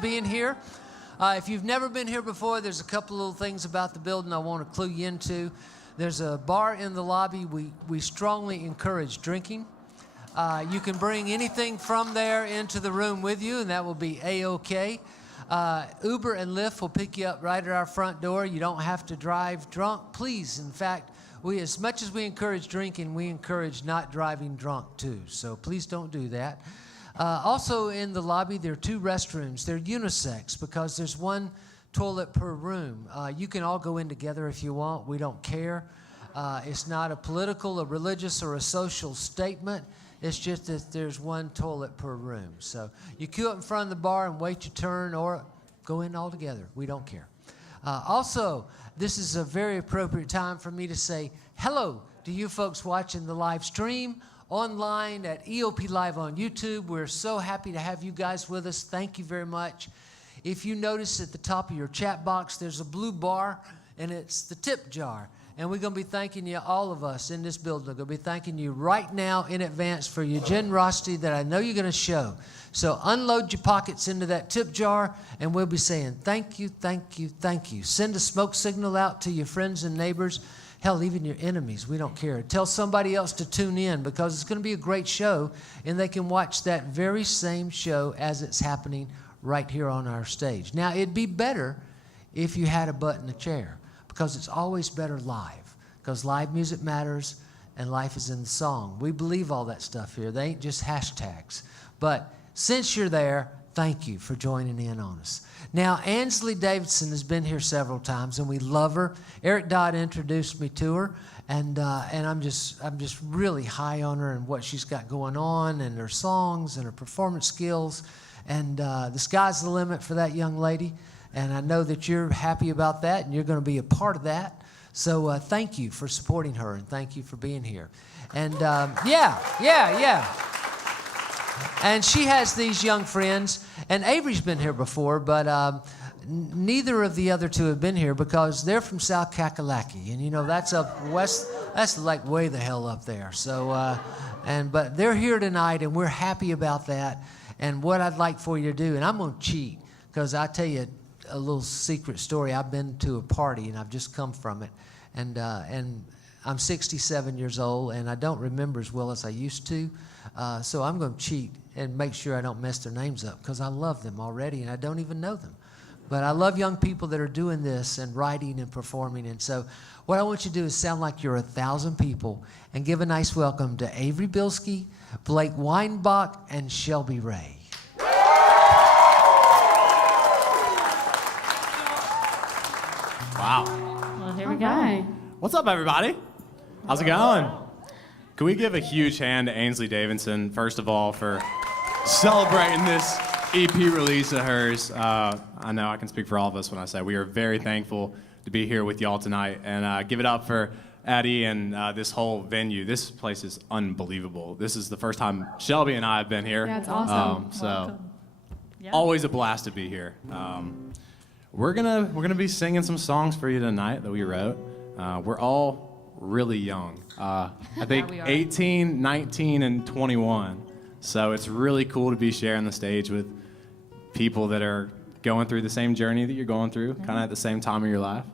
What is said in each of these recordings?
being here. If you've never been here before, there's a couple little things about the building I want to clue you into. There's a bar in the lobby. We strongly encourage drinking. You can bring anything from there into the room with you, and that will be A-OK. Uber and Lyft will pick you up right at our front door. You don't have to drive drunk. Please, in fact, as much as we encourage drinking, we encourage not driving drunk too. So please don't do that. Also in the lobby, there are 2 restrooms. They're unisex because there's 1 toilet per room. You can all go in together if you want. We don't care. It's not a political, a religious, or a social statement. It's just that there's 1 toilet per room. So you queue up in front of the bar and wait your turn, or go in all together. We don't care. Also, this is a very appropriate time for me to say hello to you folks watching the live stream online at EOP Live on YouTube. We're so happy to have you guys with us. Thank you very much. If you notice at the top of your chat box, there's a blue bar, and it's the tip jar. And we're going to be thanking you, all of us in this building, are going to be thanking you right now in advance for your generosity that I know you're going to show. So unload your pockets into that tip jar, and we'll be saying thank you, thank you, thank you. Send a smoke signal out to your friends and neighbors. Hell, even your enemies, we don't care. Tell somebody else to tune in because it's going to be a great show, and they can watch that very same show as it's happening right here on our stage. Now, it'd be better if you had a butt in a chair because it's always better live because live music matters and life is in the song. We believe all that stuff here. They ain't just hashtags. But since you're there, thank you for joining in on us. Now, Anslee Davidson has been here several times, and we love her. Eric Dodd introduced me to her, and I'm just really high on her and what she's got going on, and her songs and her performance skills. And the sky's the limit for that young lady, and I know that you're happy about that, and you're going to be a part of that. So thank you for supporting her, and thank you for being here. And yeah. And she has these young friends, and Avery's been here before, but neither of the other 2 have been here because they're from South Kakalaki, and you know that's up west. That's like way the hell up there. So, but they're here tonight, and we're happy about that. And what I'd like for you to do, and I'm going to cheat because I tell you a little secret story. I've been to a party, and I've just come from it, and I'm 67 years old, and I don't remember as well as I used to. So I'm going to cheat and make sure I don't mess their names up because I love them already and I don't even know them. But I love young people that are doing this and writing and performing. And so what I want you to do is sound like you're 1,000 people and give a nice welcome to Avery Bilski, Blake Weinbach, and Shelby Ray. Wow. Well, here we go. What's up, everybody? How's it going? Can we give a huge hand to Anslee Davidson, first of all, for celebrating this EP release of hers? I know I can speak for all of us when I say we are very thankful to be here with y'all tonight. And give it up for Addie and this whole venue. This place is unbelievable. This is the first time Shelby and I have been here. Yeah, it's awesome. So always a blast to be here. We're gonna be singing some songs for you tonight that we wrote. We're all really young. I think 18, 19, and 21. So it's really cool to be sharing the stage with people that are going through the same journey that you're going through, kind of at the same time of your life.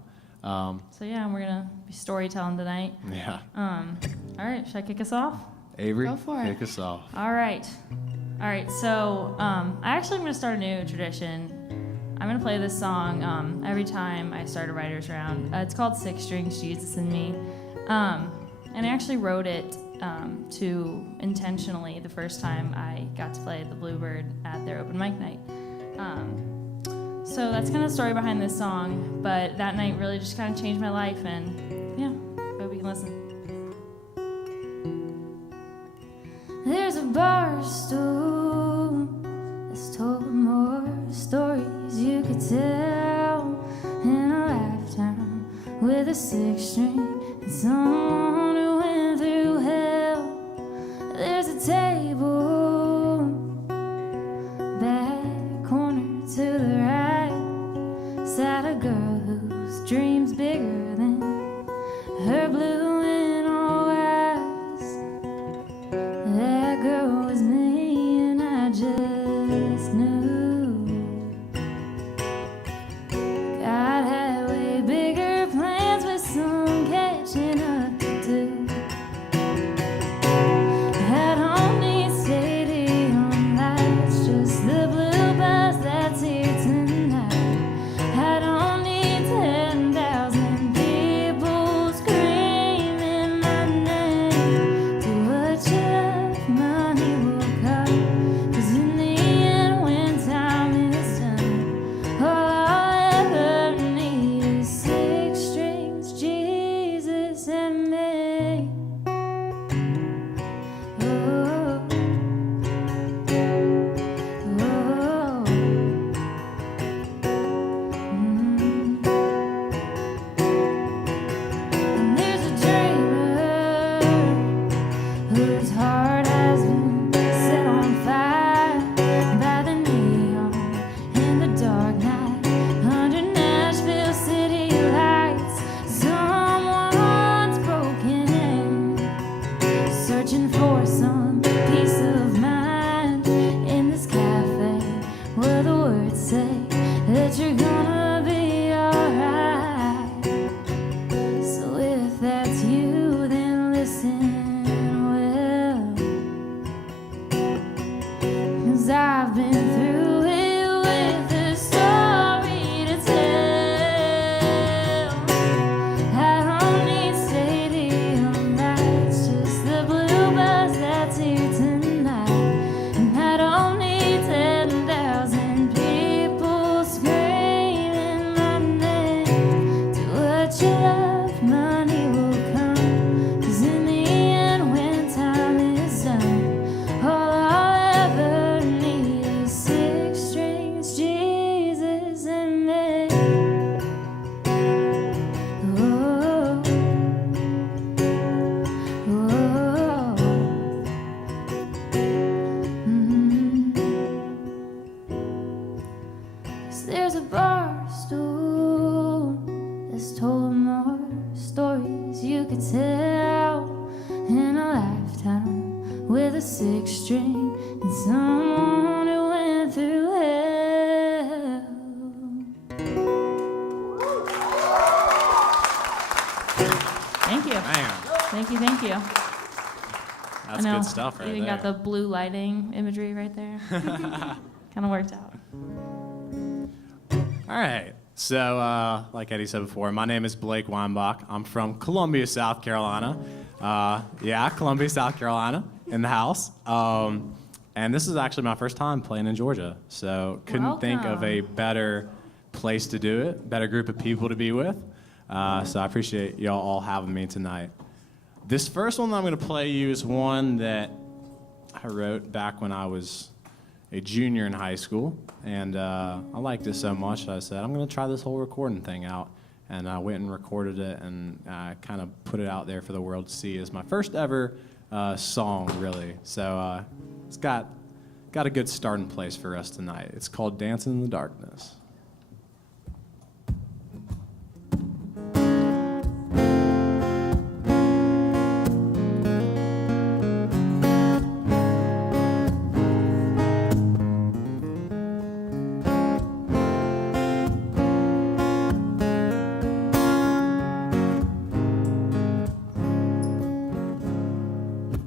So yeah, we're gonna be storytelling tonight. Yeah. All right, should I kick us off? Avery, Go for it. kick us off. All right. So I actually am gonna start a new tradition. I'm gonna play this song every time I start a writer's round. It's called Six Strings, Jesus and Me. And I actually wrote it to intentionally the first time I got to play the Bluebird at their open mic night. So that's kind of the story behind this song, but that night really just kind of changed my life, and yeah, hope you can listen. There's a bar stool that's told more stories you could tell in a lifetime with a 6-string and someone who went through hell. There's a table back corner to the right, sat a girl whose dreams bigger than her blue and all eyes. That girl was me, and I just knew. could say that you're gonna be alright. So if that's you, then listen well, 'cause I've been through it with a story to tell. I don't need stadium lights, just the bluebirds that's here tonight. And I don't need 10,000 people screaming my name. Do what you love, money will come. 'Cause in the end, when time is done, all I'll ever need is 6 strings, Jesus and me. Oh, oh, mm. 'Cause there's a bar stool that's told more stories you could tell in a lifetime, with a 6 string and someone who went through hell. Thank you. Man, Thank you, thank you. that's I know, good stuff right even there. got the blue lighting imagery right there. Kind of worked out. All right. So, like Eddie said before, my name is Blake Weinbach. I'm from Columbia, South Carolina. Columbia, South Carolina, in the house. And this is actually my first time playing in Georgia. So, couldn't think of a better place to do it, better group of people to be with. So, I appreciate y'all all having me tonight. This first one that I'm going to play you is one that I wrote back when I was a junior in high school, and I liked it so much that I said, I'm going to try this whole recording thing out, and I went and recorded it and kind of put it out there for the world to see as my first ever song, really. So it's got a good starting place for us tonight. It's called Dancing in the Darkness.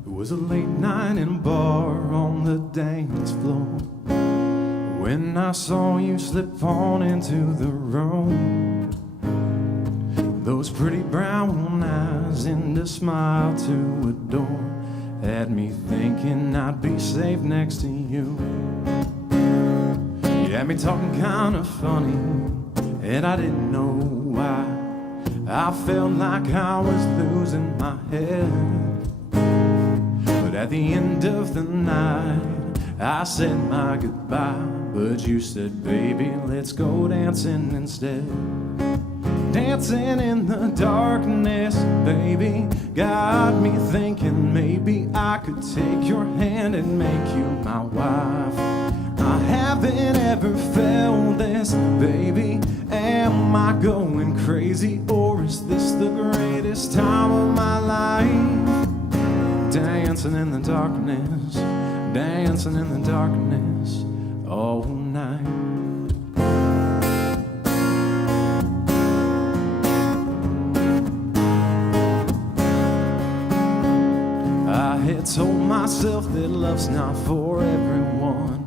It was a late night in a bar on the dance floor when I saw you slip on into the room. Those pretty brown eyes and a smile to adore had me thinking I'd be safe next to you. You had me talking kind of funny, and I didn't know why. I felt like I was losing my head. But at the end of the night, I said my goodbye. But you said, baby, let's go dancing instead. Dancing in the darkness, baby, got me thinking maybe I could take your hand and make you my wife. I haven't ever felt this, baby. Am I going crazy, or is this the greatest time of my life? Dancing in the darkness, dancing in the darkness all night. I had told myself that love's not for everyone.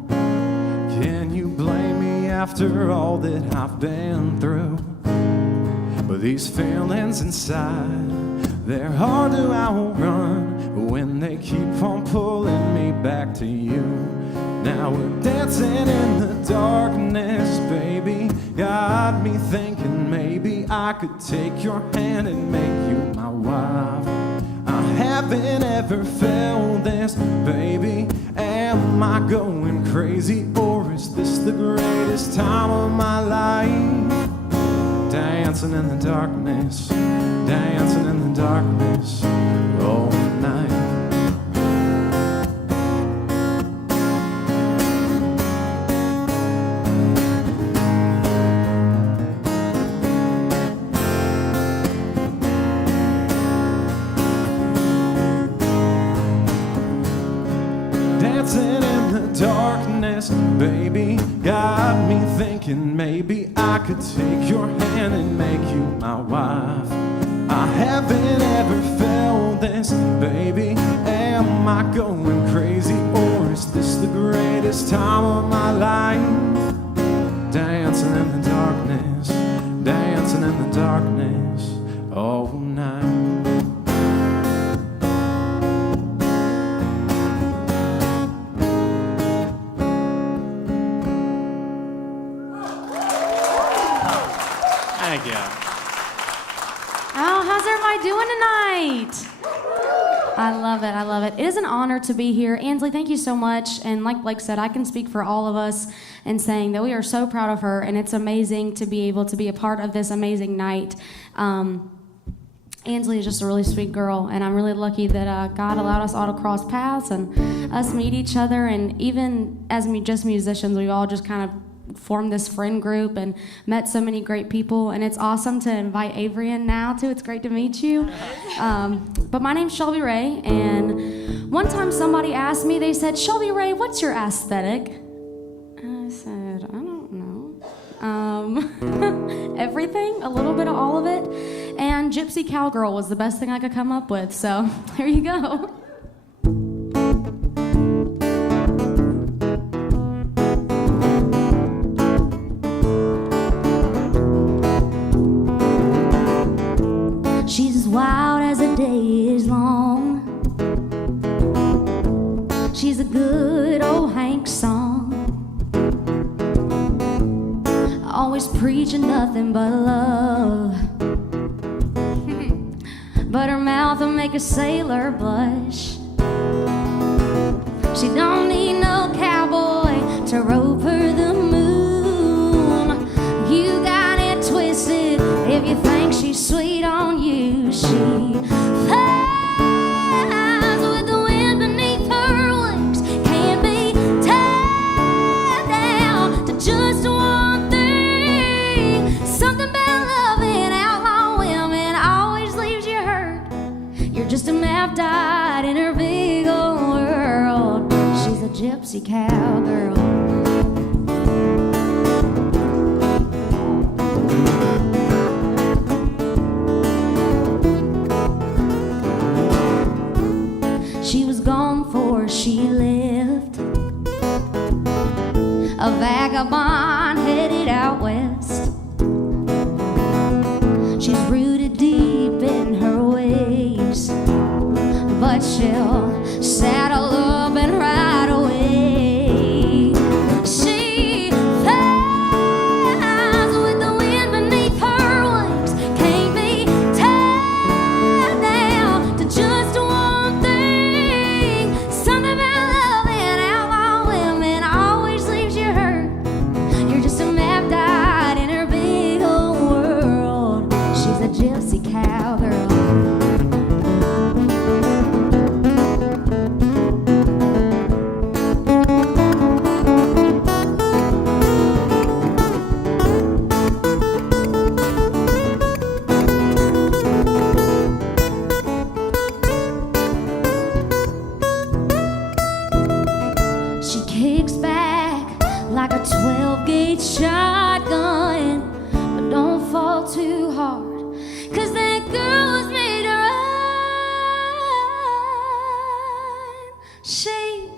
Can you blame me after all that I've been through? But these feelings inside, they're hard to outrun when they keep on pulling me back to you. Now we're dancing in the darkness, baby. Got me thinking maybe I could take your hand and make you my wife. I haven't ever felt this, baby. Am I going crazy, or is this the greatest time of my life? Dancing in the darkness, dancing in the darkness all night. Dancing in the darkness, baby, got me thinking maybe I could take your hand and make you my wife. I haven't ever felt this, baby. Am I going crazy, or is this the greatest time of my life? Dancing in the darkness, dancing in the darkness all night. Thank you. Oh, how's everybody doing tonight? I love it. I love it. It is an honor to be here. Anslee, thank you so much. And like Blake said, I can speak for all of us in saying that we are so proud of her, and it's amazing to be able to be a part of this amazing night. Anslee is just a really sweet girl, and I'm really lucky that God allowed us all to cross paths and us meet each other. And even as just musicians, we all just kind of formed this friend group and met so many great people, and it's awesome to invite Avery in now too. It's great to meet you. But my name's Shelby Ray, and one time somebody asked me, they said, "Shelby Ray, what's your aesthetic?" I said, "I don't know." Everything, a little bit of all of it, and Gypsy Cowgirl was the best thing I could come up with, so there you go. She's as wild as the day is long. She's a good old Hank song. Always preaching nothing but love. But her mouth will make a sailor blush. She don't need no cowboy to rope her the moon. You got it twisted if you think she's sweet on you. She flies with the wind beneath her wings. Can't be tied down to just one thing. Something about loving outlaw women always leaves you hurt. You're just a map dyed in her big old world. She's a gypsy cowgirl. She was gone before she lived, a vagabond headed out west. She's rooted deep in her ways, but she'll saddle up and ride away. She flies with the wind beneath her wings. Can't be tied down to just one thing. Something about loving outlaw women always leaves you hurt. You're just a map dyed in her big old world. She's a gypsy cowgirl. She kicks back like a 12-gauge shotgun, but don't fall too hard, 'cause that girl was made to run. She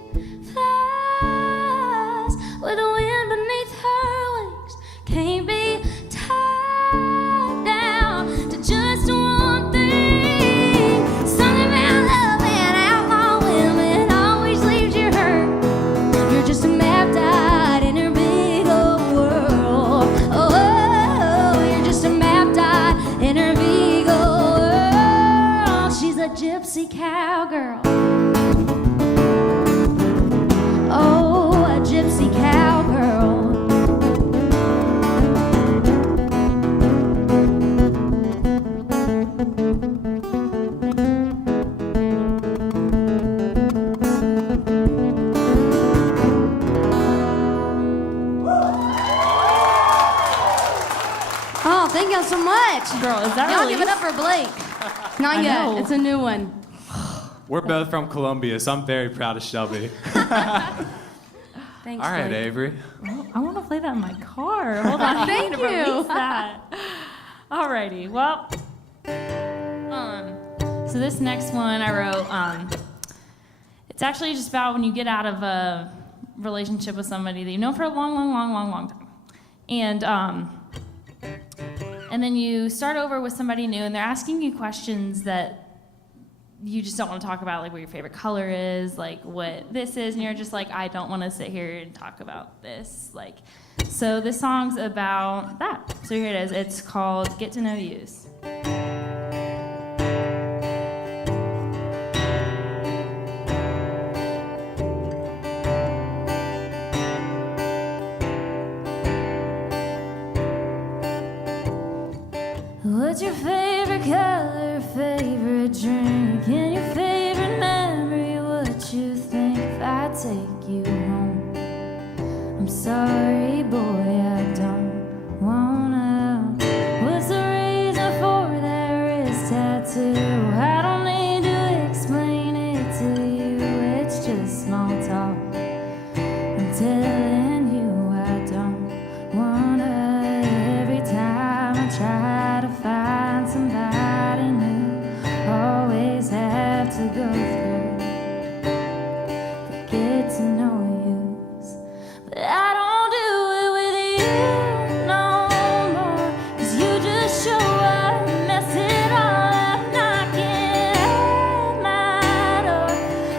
flies with the wind beneath her wings. Can't be tied down to just one thing. Something about loving outlaw women always leaves you hurt. You're just a map dyed in her big old world. Oh, you're just a map dyed in her big old world. She's a gypsy cowgirl. Oh, a gypsy cowgirl. Oh, thank y'all so much. Girl, is that Y'all give it released? up for Blake. Not I yet. know. It's a new one. We're both from Columbia, so I'm very proud of Shelby. Thanks, All right, Blake. Avery. I want to to play that in my car. Hold on, I need to release that. Alrighty, well, so this next one I wrote, it's actually just about when you get out of a relationship with somebody that you've known for a long time. And then you start over with somebody new, and they're asking you questions that you just don't want to talk about, like what your favorite color is, like what this is, and you're just like, I don't want to sit here and talk about this. Like, so this song's about that. So here it is. It's called Get to Know Yous. What's your favorite color, favorite drink, and your favorite memory? What you think if I take you home? I'm sorry, boy, I don't wanna. What's the reason for that wrist tattoo? I don't need to explain it to you. It's just small talk. I'm telling you I don't wanna. Every time I try to find somebody new, always have to go through the get to know yous. But I don't do it with you no more, 'cause you just show up and mess it all up, knocking at my door.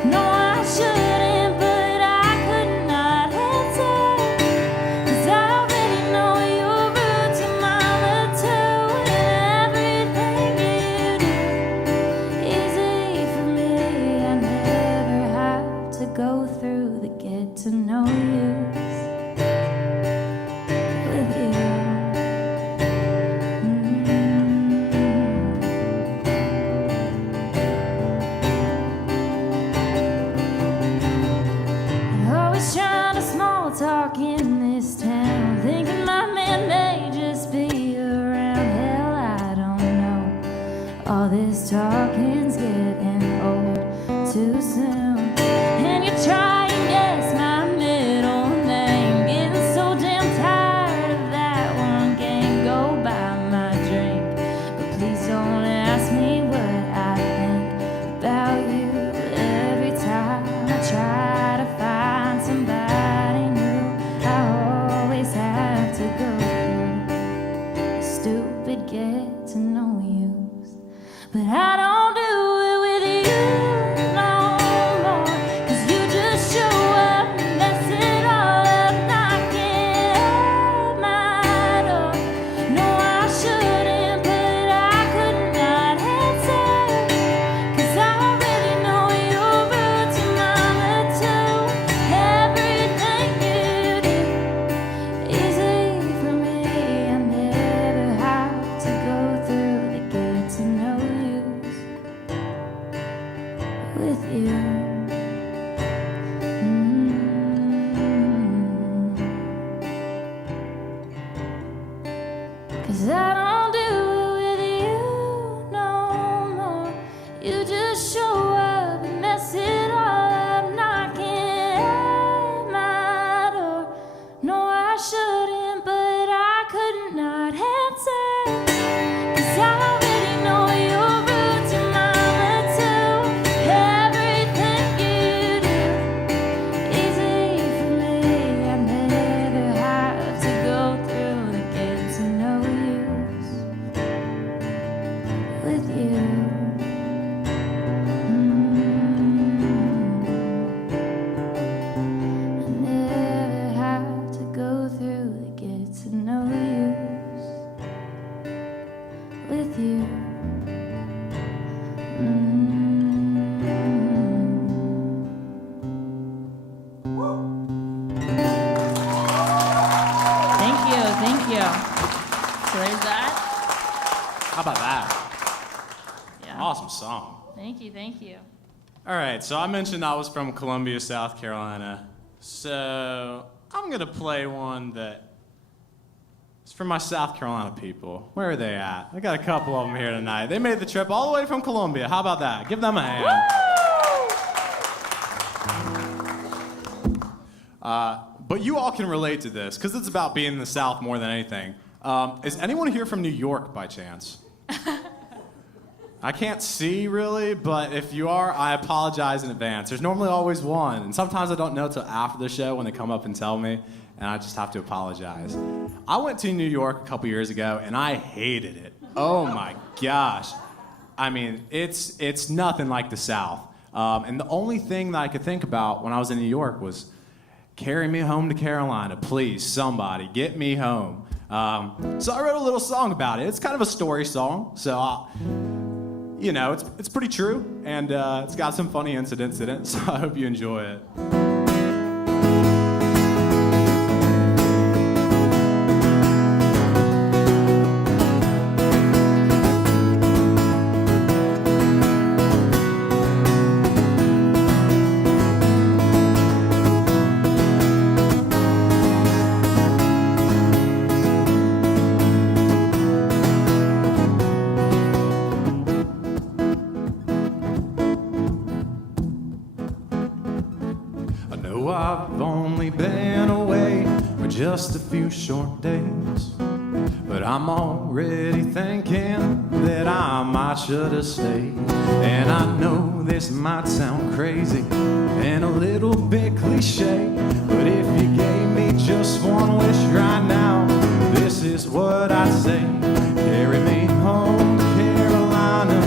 No, I shouldn't, but I could not answer, 'cause I already know your roots and mama too, and everything you do easy for me. I never have to go through the get to know yous with you. Always trying to small talk in this town, thinking my man may just be around. Hell, I don't know. All this talking's getting old too soon. And you try and guess my middle name, getting so damn tired of that one. Can't go by my drink, but please don't ask me what I think about you. Every time I try to find somebody new, I always have to go through the stupid get to know yous. But I don't do it with you no more, 'cause you just show up and mess it all up, knocking at my door. No, I shouldn't, but I could not answer, 'cause I already know your roots and mama too. Everything you do easy for me. I never have to go through the get to know yous with you. Cause I don't do it with you no more. You just show up and mess it all up, knocking at my door. No, I shouldn't, but I could not answer, 'cause I already know your roots and mama too. Everything you do easy for me. I never have to go through the get to know yous with you. I never have to go through the get to know yous with you. Thank you. So there's that. How about that? Yeah. Awesome song. Thank you. All right, so I mentioned I was from Columbia, South Carolina. So I'm going to play one that is for my South Carolina people. Where are they at? I got a couple of them here tonight. They made the trip all the way from Columbia. How about that? Give them a hand. But you all can relate to this, because it's about being in the South more than anything. Is anyone here from New York by chance? I can't see really, but if you are, I apologize in advance. There's normally always one, and sometimes I don't know till after the show when they come up and tell me, and I just have to apologize. I went to New York a couple years ago, and I hated it. Oh my gosh. I mean, it's nothing like the South. And the only thing that I could think about when I was in New York was, carry me home to Carolina, please, somebody, get me home. So I wrote a little song about it. It's kind of a story song, so you know, it's pretty true, and it's got some funny incidents in it, so I hope you enjoy it. I've only been away for just a few short days, but I'm already thinking that I should have stayed. And I know this might sound crazy and a little bit cliche, but if you gave me just one wish right now, this is what I'd say. Carry me home to Carolina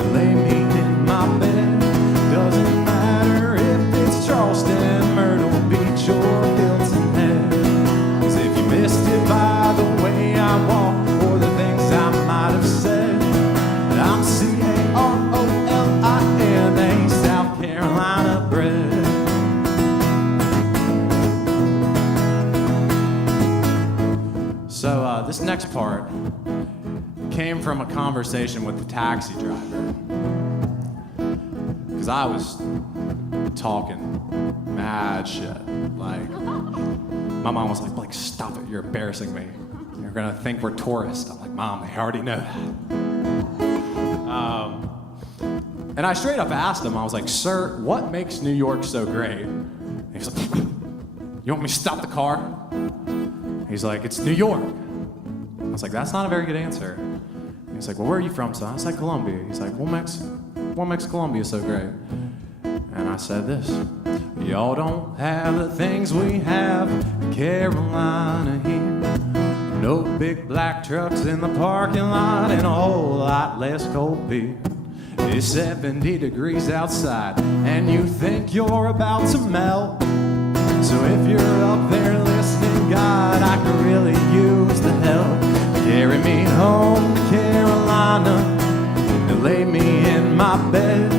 and lay me in my bed. Doesn't matter if it's Charleston, Myrtle Beach, or Hilton Head. 'Cause if you missed it by the way I walk or the things I might have said, I'm Carolina, South Carolina bred. So this next part came from a conversation with the taxi driver. Because I was talking mad shit. Like, my mom was like, stop it, you're embarrassing me. You're gonna think we're tourists. I'm like, Mom, they already know that. And I straight up asked him, I was like, sir, what makes New York so great? And he was like, you want me to stop the car? He's like, it's New York. I was like, that's not a very good answer. He's like, well, where are you from, son? I was like, Columbia. He's like, what makes Columbia so great? And I said this, y'all don't have the things we have in Carolina here. No big black trucks in the parking lot and a whole lot less cold beer. It's 70 degrees outside and you think you're about to melt. So if you're up there listening, God, I could really use the help. Carry me home to Carolina and lay me in my bed.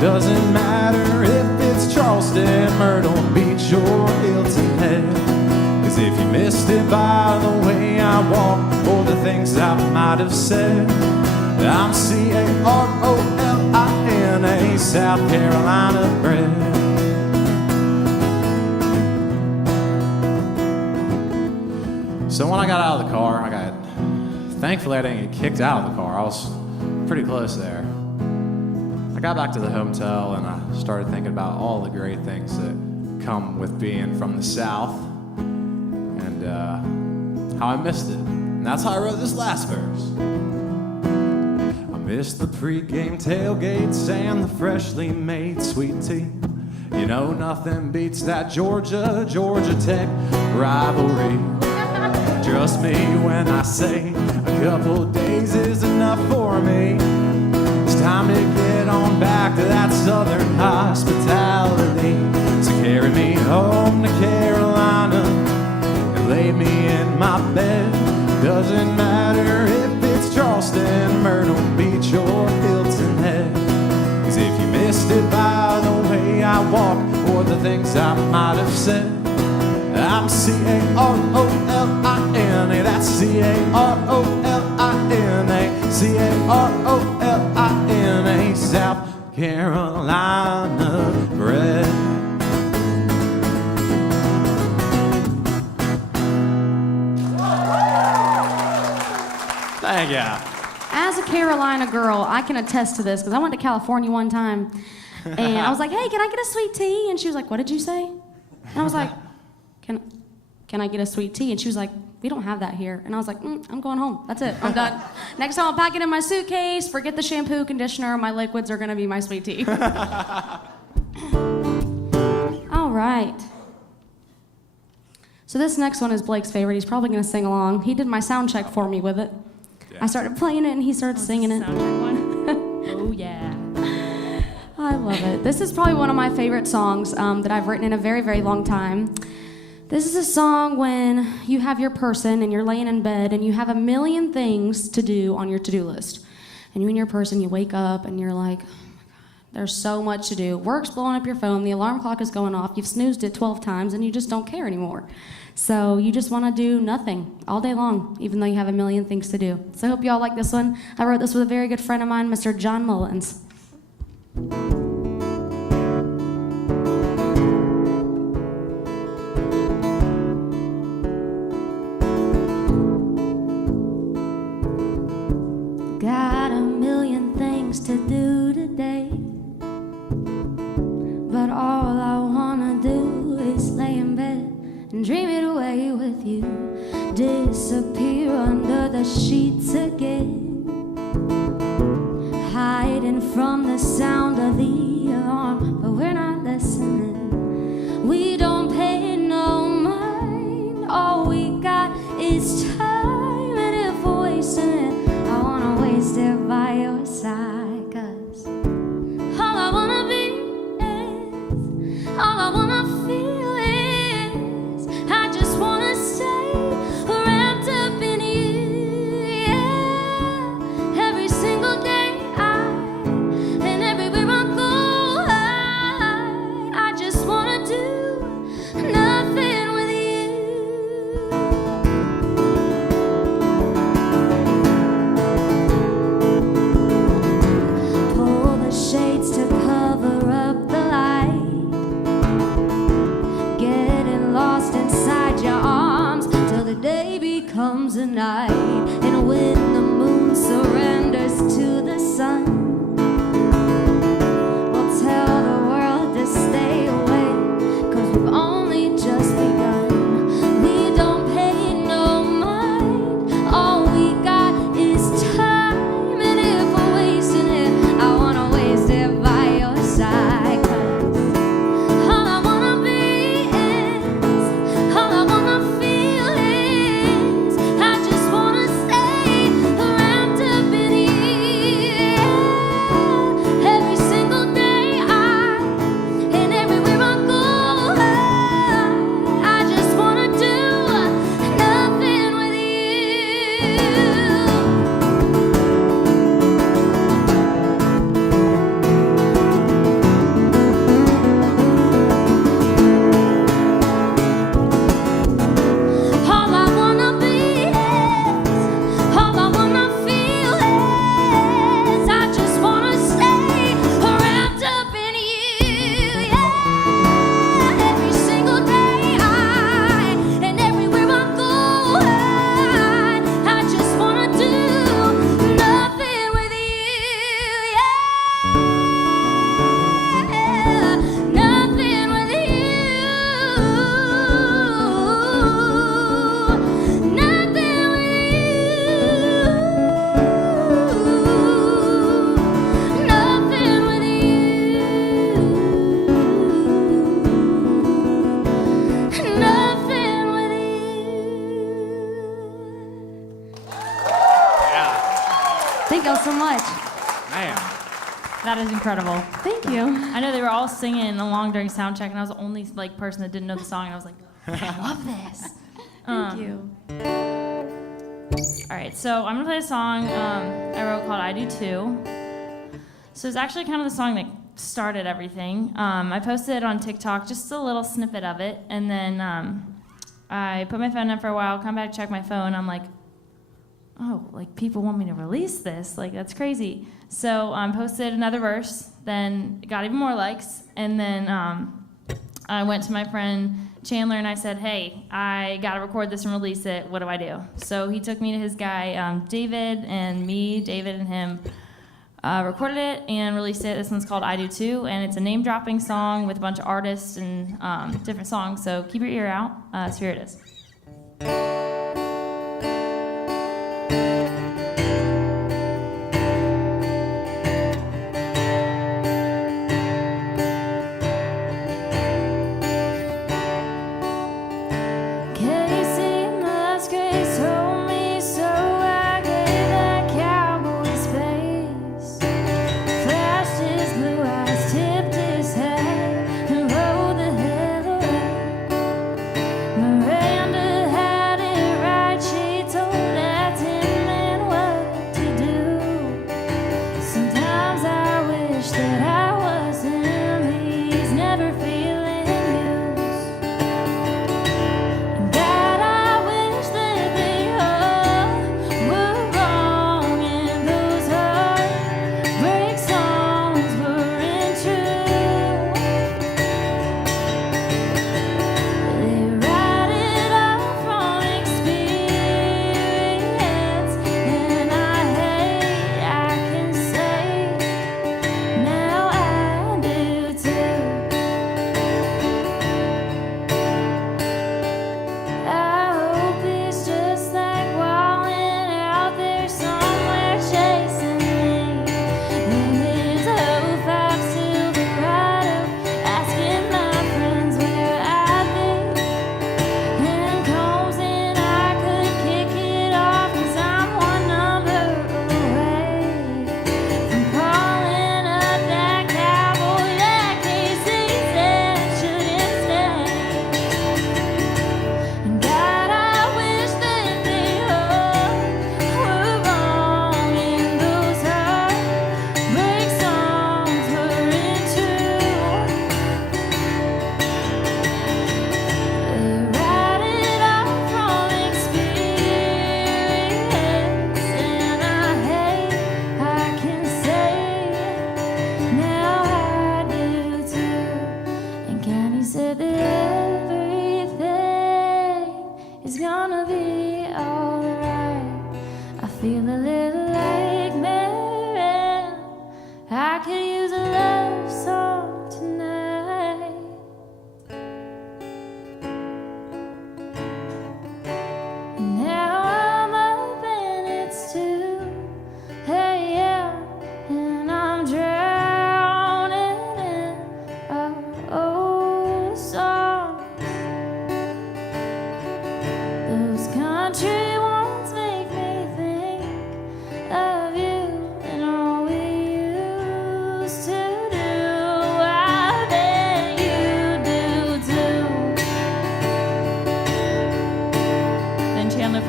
Doesn't matter if it's Charleston, Myrtle Beach, or Hilton Head. 'Cause if you missed it by the way I walk or the things I might have said, I'm Carolina, South Carolina bred. So when I got out of the car, thankfully I didn't get kicked out of the car. I was pretty close there. I got back to the hotel and I started thinking about all the great things that come with being from the South and how I missed it. And that's how I wrote this last verse. I missed the pregame tailgates and the freshly made sweet tea. You know, nothing beats that Georgia Tech rivalry. Trust me when I say a couple days is enough for me. It's time to get on back to that southern hospitality. So carry me home to Carolina and lay me in my bed. Doesn't matter if it's Charleston, Myrtle Beach, or Hilton Head. 'Cause if you missed it by the way I walk or the things I might have said, I'm Carolina, that's Carolina, South Carolina bred. Thank you. As a Carolina girl, I can attest to this because I went to California one time and I was like, hey, can I get a sweet tea? And she was like, what did you say? And I was like, can I get a sweet tea? And she was like, we don't have that here. And I was like, I'm going home. That's it. I'm done. Next time I'll pack it in my suitcase, forget the shampoo, conditioner, my liquids are going to be my sweet tea. All right. So this next one is Blake's favorite. He's probably going to sing along. He did my sound check for me with it. Yeah. I started playing it and he started singing it. Sound check one? Oh, yeah. I love it. This is probably one of my favorite songs that I've written in a very, very long time. This is a song when you have your person and you're laying in bed and you have a million things to do on your to-do list. And you and your person, you wake up and you're like, oh my God, there's so much to do. Work's blowing up your phone, the alarm clock is going off, you've snoozed it 12 times and you just don't care anymore. So you just want to do nothing all day long, even though you have a million things to do. So I hope you all like this one. I wrote this with a very good friend of mine, Mr. John Mullins. Got a million things to do today, but all I wanna do is lay in bed and dream it away with you. Disappear under the sheets again, hiding from the sound of the alarm, but we're not listening. We don't pay no mind, all we got is time, and if we're wasting it, I wanna waste it by your side, 'cause all I wanna be is, all I wanna feel is, I just wanna stay wrapped up in you, yeah. Every single day and everywhere I go, I just wanna do nothing with you. Pull the shades to cover up the light, getting lost inside your arms till the day becomes a night. And when the moon surrenders to the sun, we'll tell the world to stay away, 'cause we've only just begun. We don't pay no mind, all we got is time, and if we're wasting it, I wanna waste it by your side, 'cause all I wanna be is, all I wanna feel is, I just wanna stay wrapped up in you, yeah. Every single day and everywhere I go, I just wanna do nothing with you. All I wanna be is, all I wanna feel is, I just wanna stay wrapped up in you, yeah. Every single day and everywhere I go, I just wanna do nothing with you, yeah. Nothing with you. Nothing with you. Nothing with you. Nothing with you. Thank y'all so much. Man. That is incredible. Thank you. I know they were all singing along during sound check, and I was the only person that didn't know the song, and I was like, I love this. Thank you. All right, so I'm gonna play a song I wrote called "I Do Too." So it's actually kind of the song that started everything. I posted it on TikTok, just a little snippet of it, and then I put my phone down for a while, come back, check my phone. I'm like, oh, like people want me to release this, like that's crazy. So posted another verse, then got even more likes, and then I went to my friend Chandler and I said, hey, I gotta record this and release it, what do I do? So he took me to his guy David, and me, David, and him recorded it and released it. This one's called I Do Too, and it's a name-dropping song with a bunch of artists and different songs, so keep your ear out. So here it is.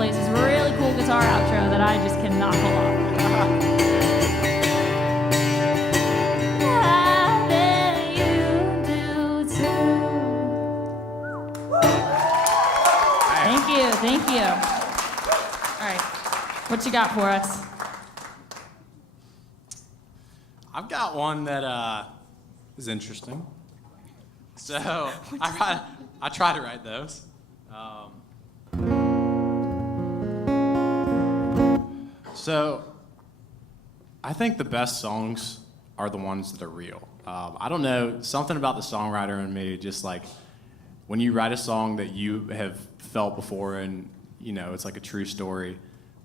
plays this really cool guitar outro that I just cannot pull off. I bet you do too. Thank you. All right, what you got for us? I've got one that is interesting. So I try to write those. So I think the best songs are the ones that are real. I don't know, something about the songwriter in me, just like when you write a song that you have felt before and, you know, it's like a true story,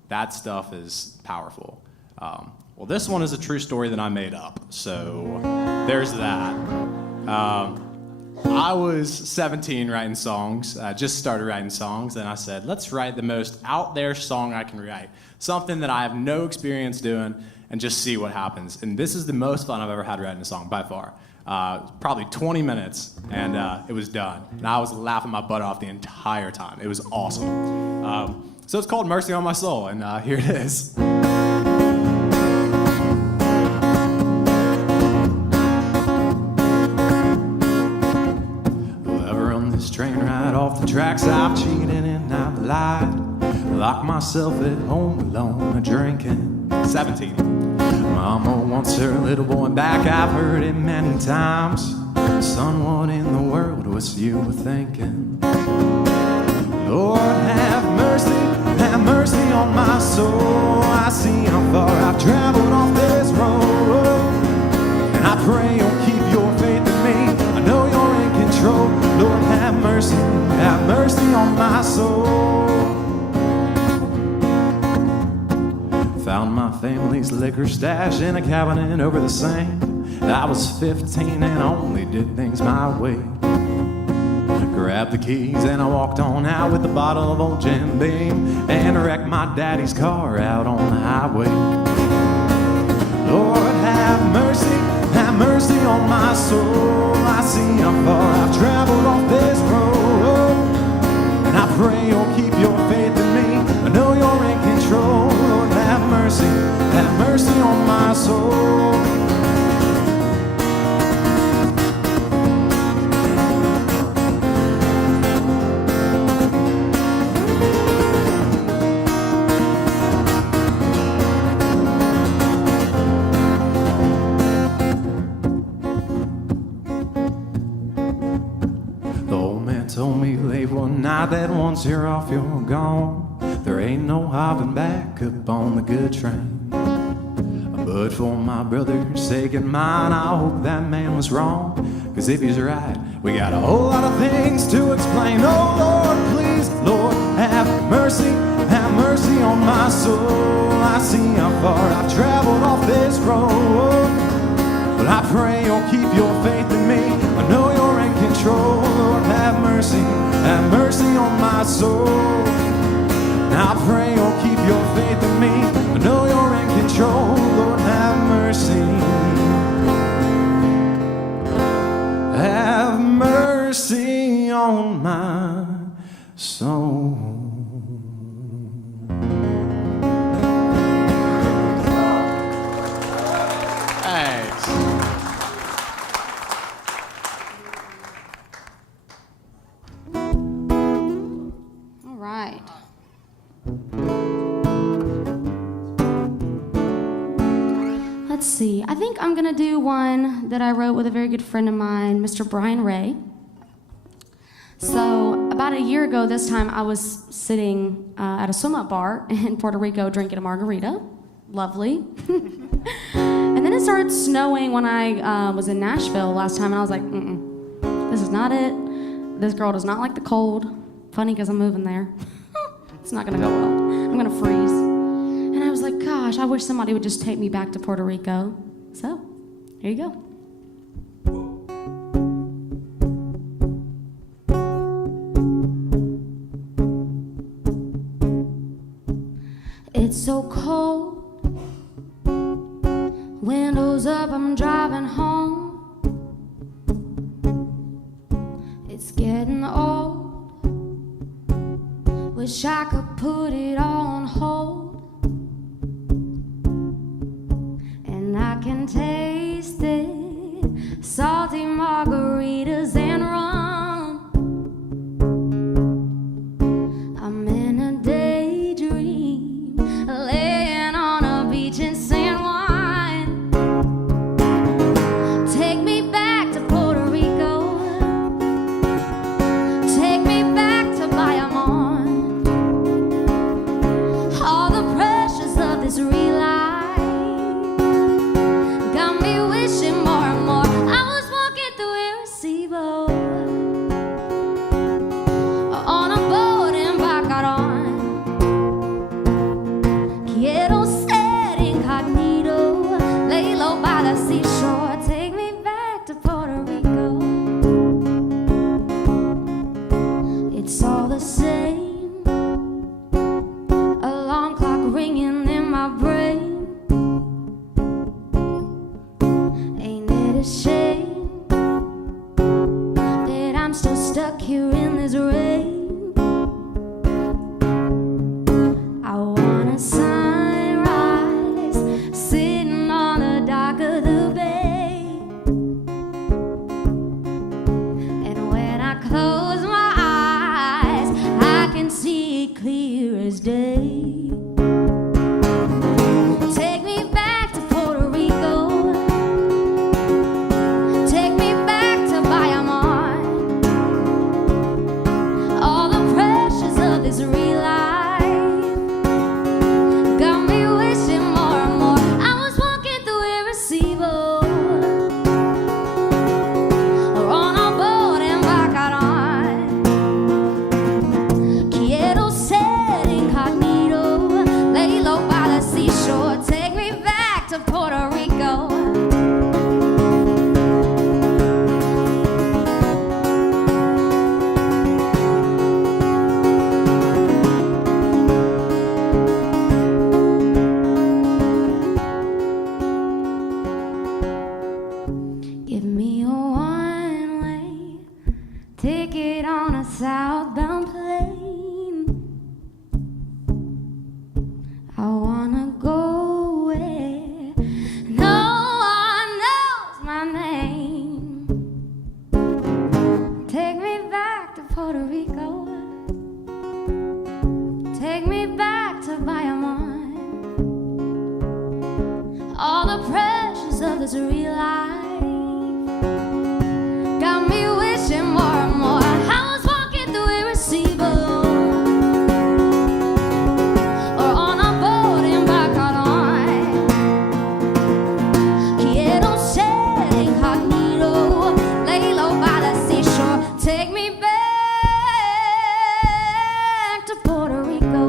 that stuff is powerful. Well, this one is a true story that I made up, so there's that. I was 17 writing songs, just started writing songs, and I said, let's write the most out there song I can write, something that I have no experience doing, and just see what happens. And this is the most fun I've ever had writing a song, by far. Probably 20 minutes, and it was done. And I was laughing my butt off the entire time. It was awesome. So it's called Mercy on My Soul, and here it is. Train right off the tracks, I've cheated and I've lied. Locked myself at home alone, drinking. 17. Mama wants her little boy back, I've heard it many times. Son, what in the world was you thinking? Lord, have mercy on my soul. I see how far I've traveled off this road, and I pray you'll keep your faith in me. I know you're in control. Lord, have mercy on my soul. Found my family's liquor stash in a cabinet over the sink. I was 15 and only did things my way. Grabbed the keys and I walked on out with a bottle of old Jim Beam and wrecked my daddy's car out on the highway. Lord, have mercy on my soul. I see how far I've traveled off this road, and I pray you'll keep your faith in me. I know you're in control. Lord, have mercy on my soul. Told me late one night that once you're off, you're gone. There ain't no hopping back up on the good train. But for my brother's sake and mine, I hope that man was wrong. Cause if he's right, we got a whole lot of things to explain. Oh Lord, please, Lord, have mercy on my soul. I see how far I've traveled off this road, but I pray you'll keep your faith in me. I know you're in control. Lord, have mercy on my soul. Now I pray you'll keep your faith in me. I know you're in control. Lord, have mercy. Have mercy on my soul. Let's see. I think I'm going to do one that I wrote with a very good friend of mine, Mr. Brian Ray. So about a year ago this time, I was sitting at a swim-up bar in Puerto Rico drinking a margarita. Lovely. And then it started snowing when I was in Nashville last time, and I was like, this is not it. This girl does not like the cold. Funny because I'm moving there. It's not going to go well. I'm going to freeze. And I was like, gosh, I wish somebody would just take me back to Puerto Rico. So, here you go. It's so cold. Windows up, I'm driving home. It's getting old. Wish I could put it all on hold, and I can taste it, salty margaritas and rum. I'm in a daydream, laying on a beach in San Juan. Take me back to Puerto Rico, take me back to Bayamon. All the pressures of this real life got me wishing more and more I was walking through Arecibo, on a boat in Bacaron. Quiero ser incognito, lay low by the seashore. Take me back to Puerto Rico. It's all the same, alarm clock ringing in my brain. Ain't it a shame that I'm still stuck here in this rain? I want a sunrise sitting on the dock of the bay, and when I close my eyes I can see it clear as day. Take me back to Puerto Rico, take me back to Bayamon. All the pressures of this real life got me wishing more and more I was walking through Arecibo, or on a boat in Bacaron. Quiero ser incognito, lay low by the seashore. Take me back to Puerto Rico. Give me a one-way ticket on a southbound plane. I wanna go where no one knows my name. Take me back to Puerto Rico, take me back to Bayamon. All the pressures of this real life got me wishing more and more I was walking through Arecibo, or on a boat in Bacaron. Quiero ser incognito, lay low by the seashore. Take me back to Puerto Rico.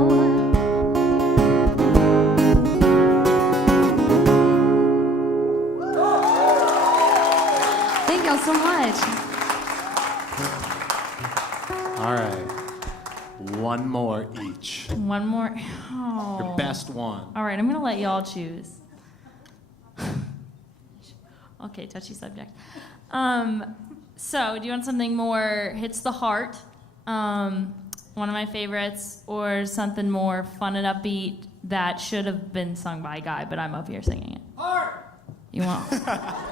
Thank y'all so much. All right. One more each. One more. Oh. Your best one. All right, I'm gonna let y'all choose. Okay, touchy subject. So, do you want something more hits the heart? One of my favorites, or something more fun and upbeat that should have been sung by a guy, but I'm up here singing it. Heart. You want?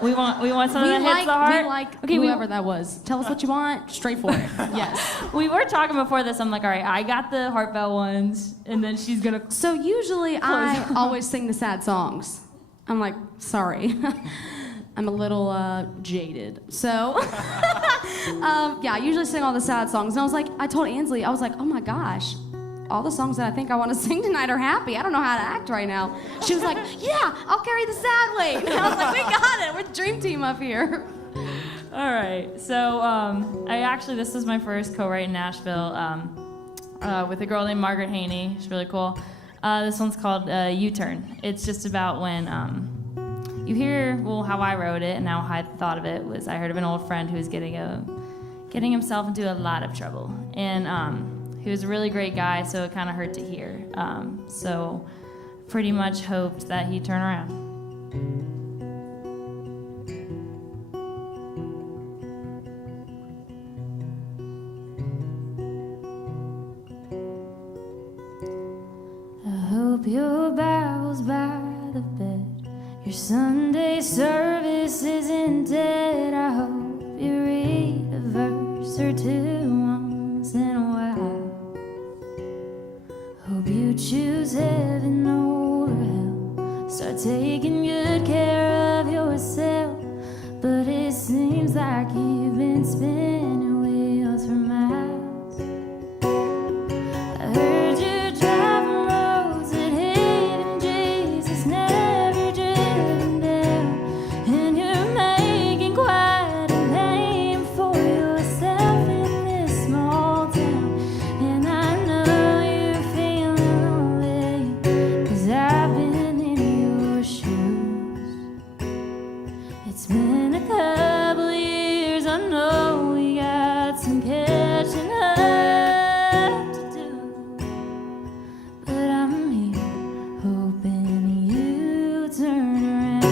we want something that hits the heart. We like Okay, whoever that was. Tell us what you want. Straight for it. Yes. We were talking before this. I'm like, all right, I got the heartfelt ones, and then she's gonna. So usually I always sing the sad songs. I'm like, sorry. I'm a little jaded. So, yeah, I usually sing all the sad songs. And I was like, I told Anslee, I was like, oh my gosh, all the songs that I think I want to sing tonight are happy. I don't know how to act right now. She was like, yeah, I'll carry the sad weight. And I was like, we got it. We're the dream team up here. All right. So, this was my first co-write in Nashville with a girl named Margaret Haney. She's really cool. This one's called U-Turn. It's just about when you hear, well, how I wrote it and how I thought of it was I heard of an old friend who was getting himself into a lot of trouble. And he was a really great guy, so it kind of hurt to hear. So pretty much hoped that he'd turn around. Hope your Bible's by the bed. Your Sunday service isn't dead. I hope you read a verse or two once in a while. Hope you choose heaven over hell. Start taking good care of yourself. But it seems like you've been spinning wheels for miles. I heard you driving roads that even Jesus never driven down. And you're making quite a name for yourself in this small town. And I know you're feeling lonely, 'cause I've been in your shoes. It's been a couple years, I know we got some catching up to do. But I'm here hoping you turn around.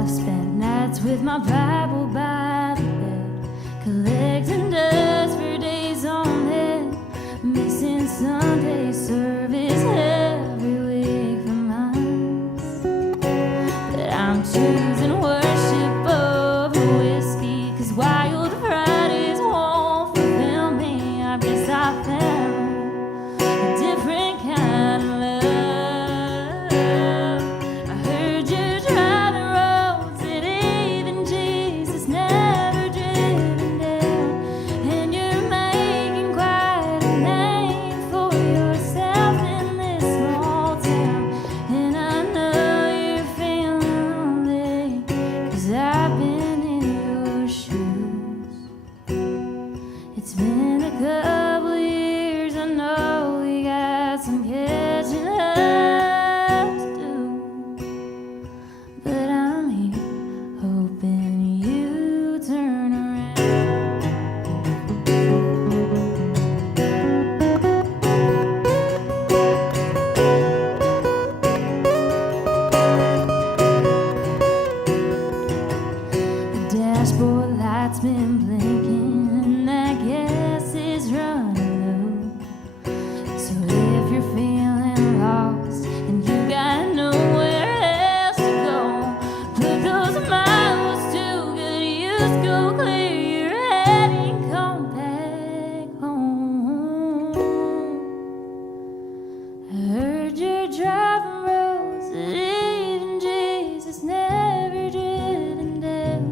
I've spent nights with my Bible by the bed, collecting dust for days on end, missing Sunday service every week for months. But I'm choosing worship over whiskey, 'cause wild Fridays won't fulfill me. I guess I found a different kind of love. I heard you driving roads that even Jesus never driven down. And you're making quite a name for yourself in this small town. And I know you're feeling lonely, 'cause I've been in your shoes. It's been a couple years, I know we got some catching up to do. But I'm here hoping you turn around. The dashboard light's been blinking, and I guess it's running low. So if you're feeling lost and you got nowhere else to go, put those miles to good use. Go clear your head and come back home. I heard you're driving roads that even Jesus never driven down.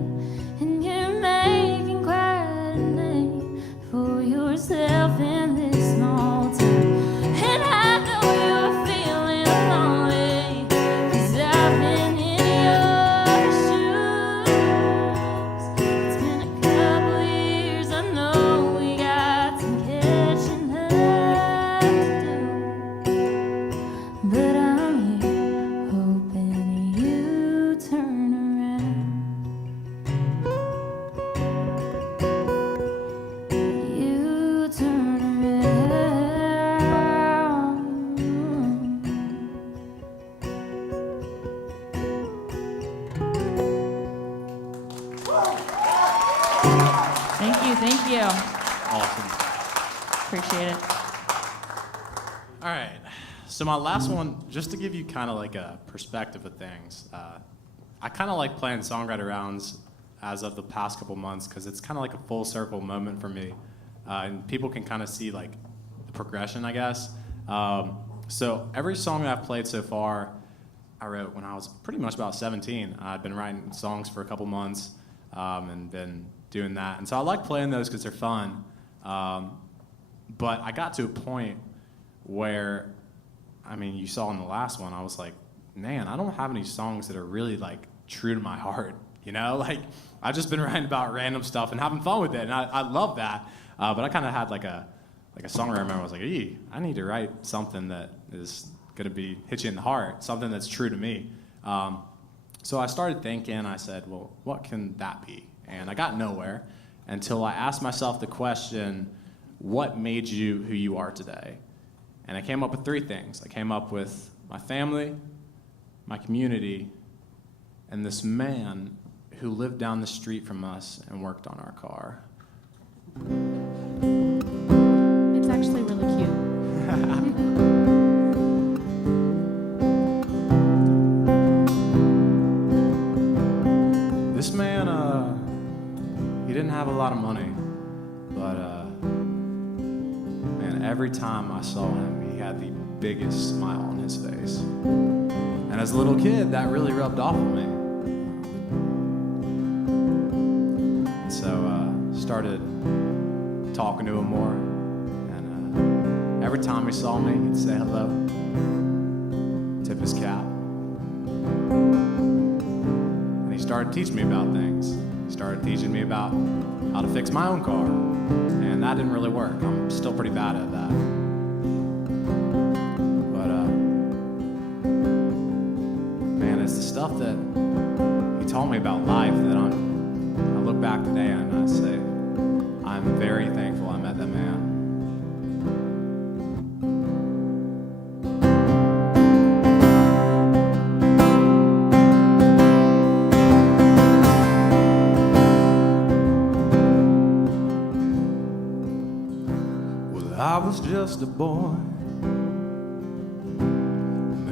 And you're making quite a name for yourself in this small town. And I know you're feeling lonely, 'cause I've been in your shoes. It's been a couple years, I know we got some catching up to do. But I'm here hoping you turn around. You turn around. Thank you. Awesome. Appreciate it. All right. So my last one, just to give you kind of like a perspective of things, I kind of like playing songwriter rounds as of the past couple months, because it's kind of like a full circle moment for me, and people can kind of see like the progression, I guess. So every song that I've played so far, I wrote when I was pretty much about 17. I'd been writing songs for a couple months and been doing that, and so I like playing those because they're fun. But I got to a point where, I mean, you saw in the last one, I was like, man, I don't have any songs that are really like true to my heart, you know? Like, I've just been writing about random stuff and having fun with it, and I love that. But I kind of had like a song I remember. I was like, I need to write something that is gonna hit you in the heart, something that's true to me. So I started thinking. I said, well, what can that be? And I got nowhere until I asked myself the question, what made you who you are today? And I came up with three things. I came up with my family, my community, and this man who lived down the street from us and worked on our car. It's actually really cute. This man, he didn't have a lot of money, but man, every time I saw him, he had the biggest smile on his face. And as a little kid, that really rubbed off on me. So started talking to him more, and every time he saw me, he'd say hello, tip his cap. And he started teaching me about things. He started teaching me about how to fix my own car, and that didn't really work. I'm still pretty bad at that. But man, it's the stuff that he taught me about life that I look back today and I say, I'm very thankful I met that man. Well, I was just a boy,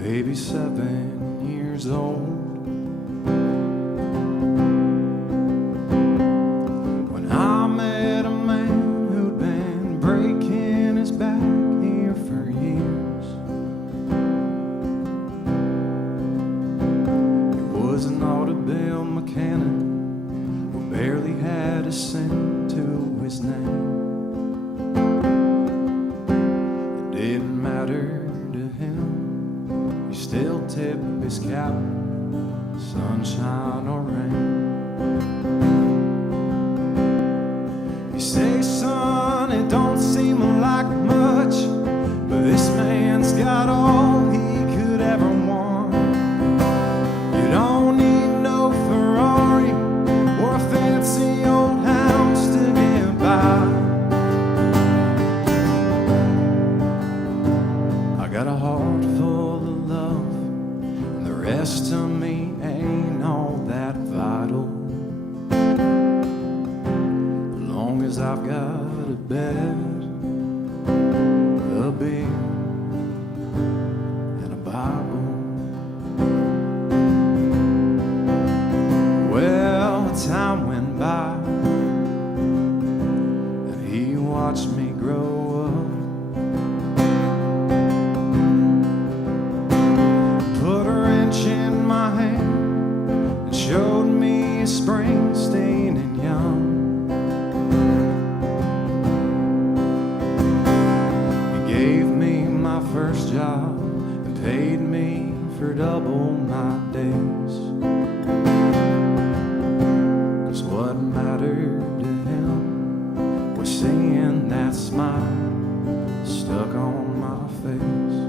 maybe 7 years old. Sunshine or rain. You say, son, it don't seem like much, but this man's got all he could ever want. You don't need no Ferrari or a fancy old house to get by. I got a heart full of love, and the rest of me ain't all that vital. As long as I've got a bed, a beer, and a Bible. Well, time went by, and he watched me grow up. Put a wrench in my hand, showed me Springsteen and Young. He gave me my first job and paid me for double my days. 'Cause what mattered to him was seeing that smile stuck on my face.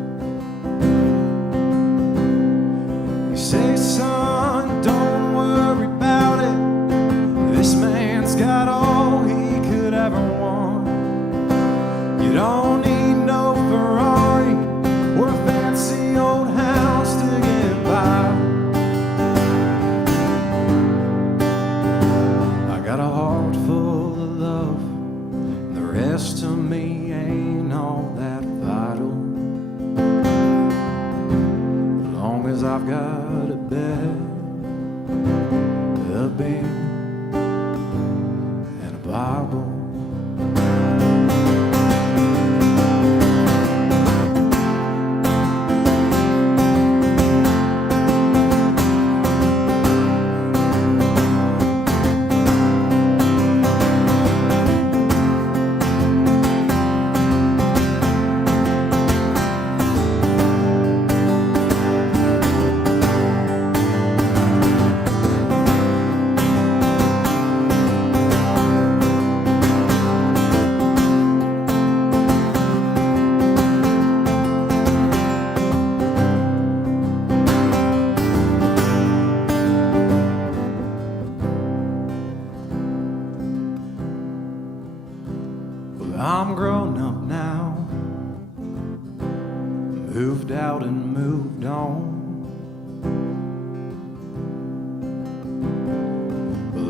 You say, son, don't worry about it. This man's got all he could ever want. You don't need no Ferrari or a fancy old house to get by.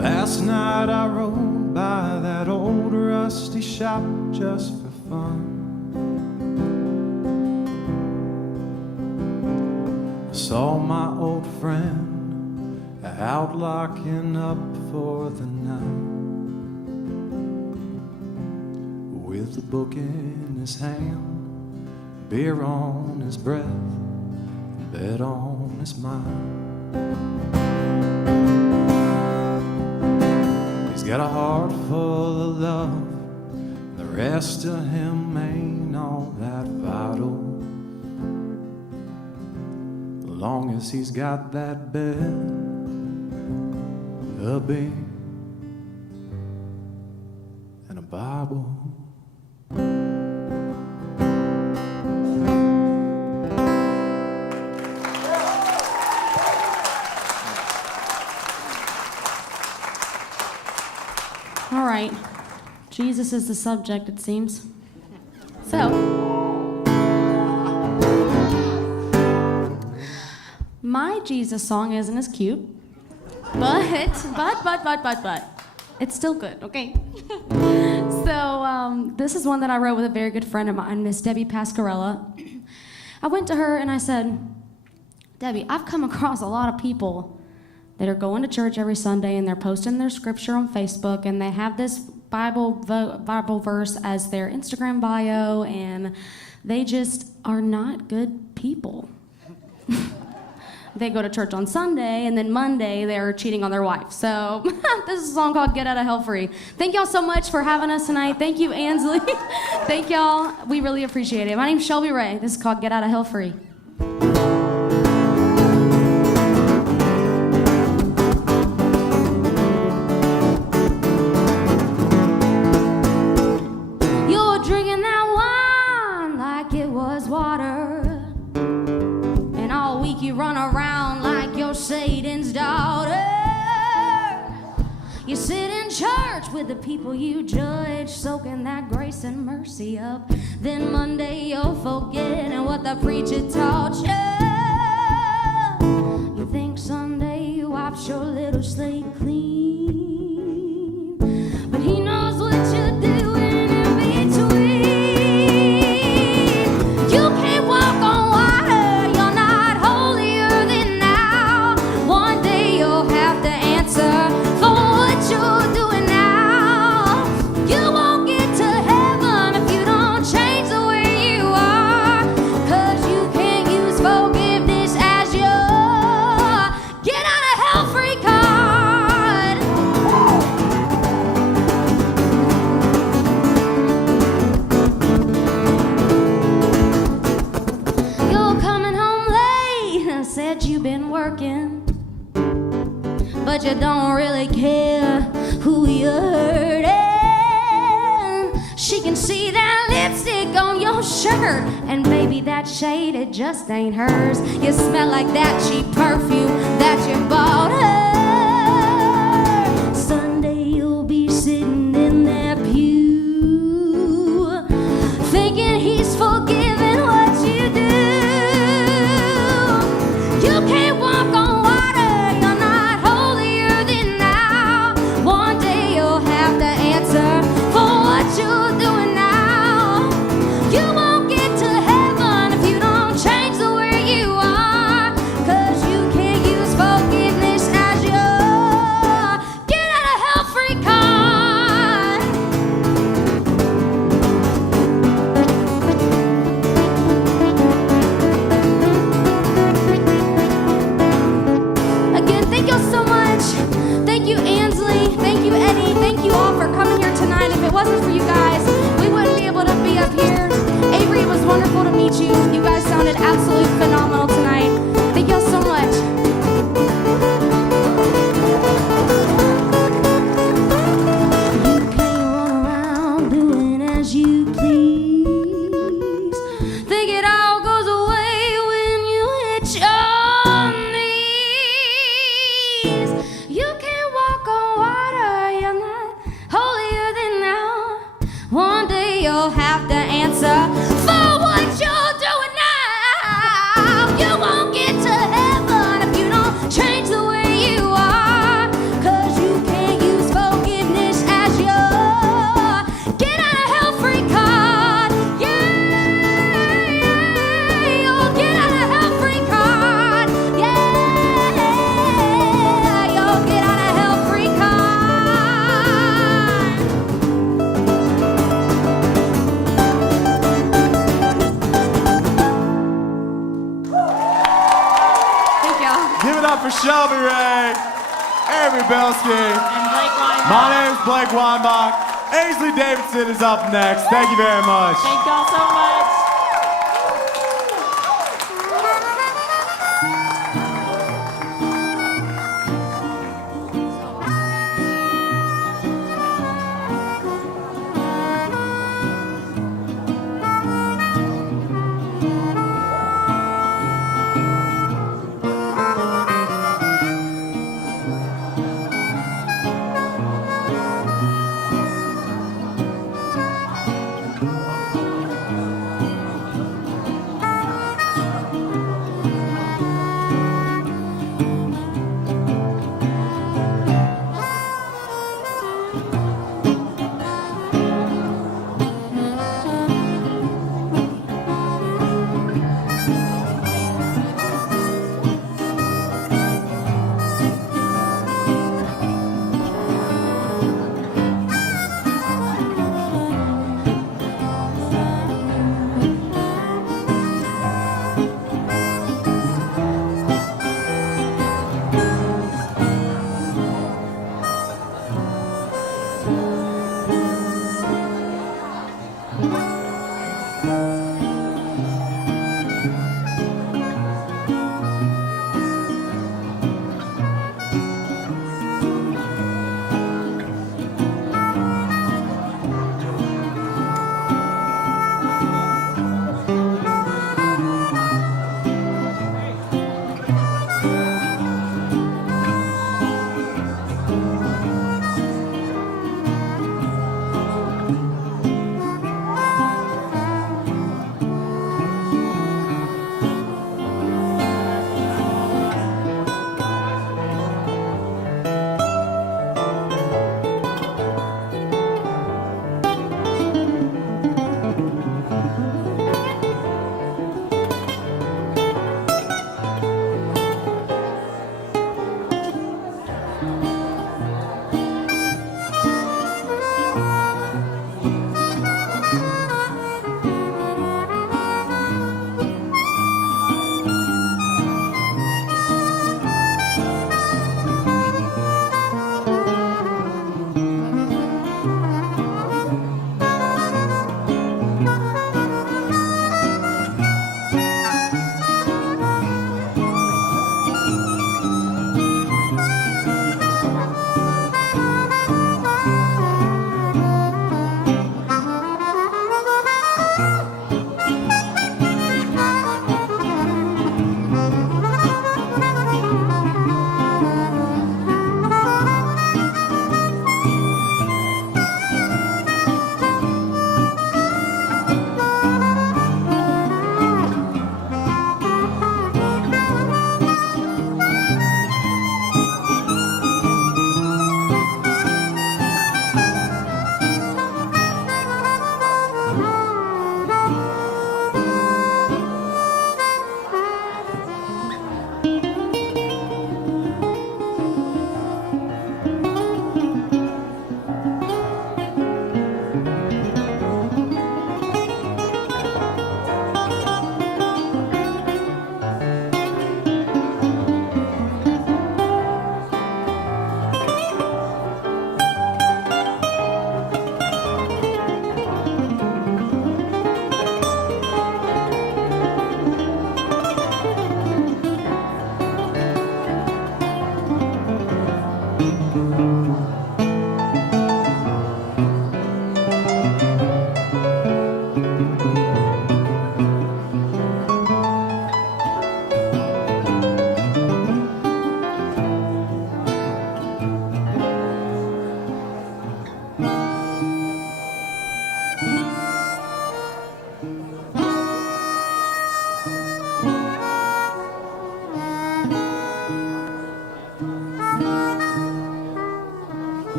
Last night I rode by that old rusty shop just for fun. I saw my old friend out locking up for the night, with a book in his hand, beer on his breath, bed on his mind. He's got a heart full of love, the rest of him ain't all that vital. As long as he's got that bed, a bed, and a Bible. All right. Jesus is the subject, it seems. So, my Jesus song isn't as cute, but it's still good, okay? So, this is one that I wrote with a very good friend of mine, Miss Debbie Pascarella. I went to her and I said, Debbie, I've come across a lot of people that are going to church every Sunday and they're posting their scripture on Facebook and they have this Bible verse as their Instagram bio and they just are not good people. They go to church on Sunday and then Monday they're cheating on their wife. So this is a song called Get Out of Hell Free. Thank y'all so much for having us tonight. Thank you, Anslee. Thank y'all. We really appreciate it. My name's Shelby Ray. This is called Get Out of Hell Free. Run around like you're Satan's daughter. You sit in church with the people you judge, soaking that grace and mercy up. Then Monday you're forgetting what the preacher taught you. You think Sunday you wipes your little slate clean, but he knows what you're doing in between. You can't walk on water. But you don't really care who you're hurting. She can see that lipstick on your shirt, and baby, that shade, it just ain't hers. You smell like that cheap perfume that you bought her. Sunday you'll be sitting in that pew, thinking he's forgiven what you do. You can't walk on you guys sounded absolutely phenomenal tonight. Thank y'all so much. You can't run around doing as you please. Think it all goes away when you hit your knees. You can't walk on water, you're not holier than thou. One day you'll have to answer for what you're doing now. You Avery Belsky. And Blake Weinbach. My name's Blake Weinbach. Anslee Davidson is up next. Thank you very much. Thank y'all so much.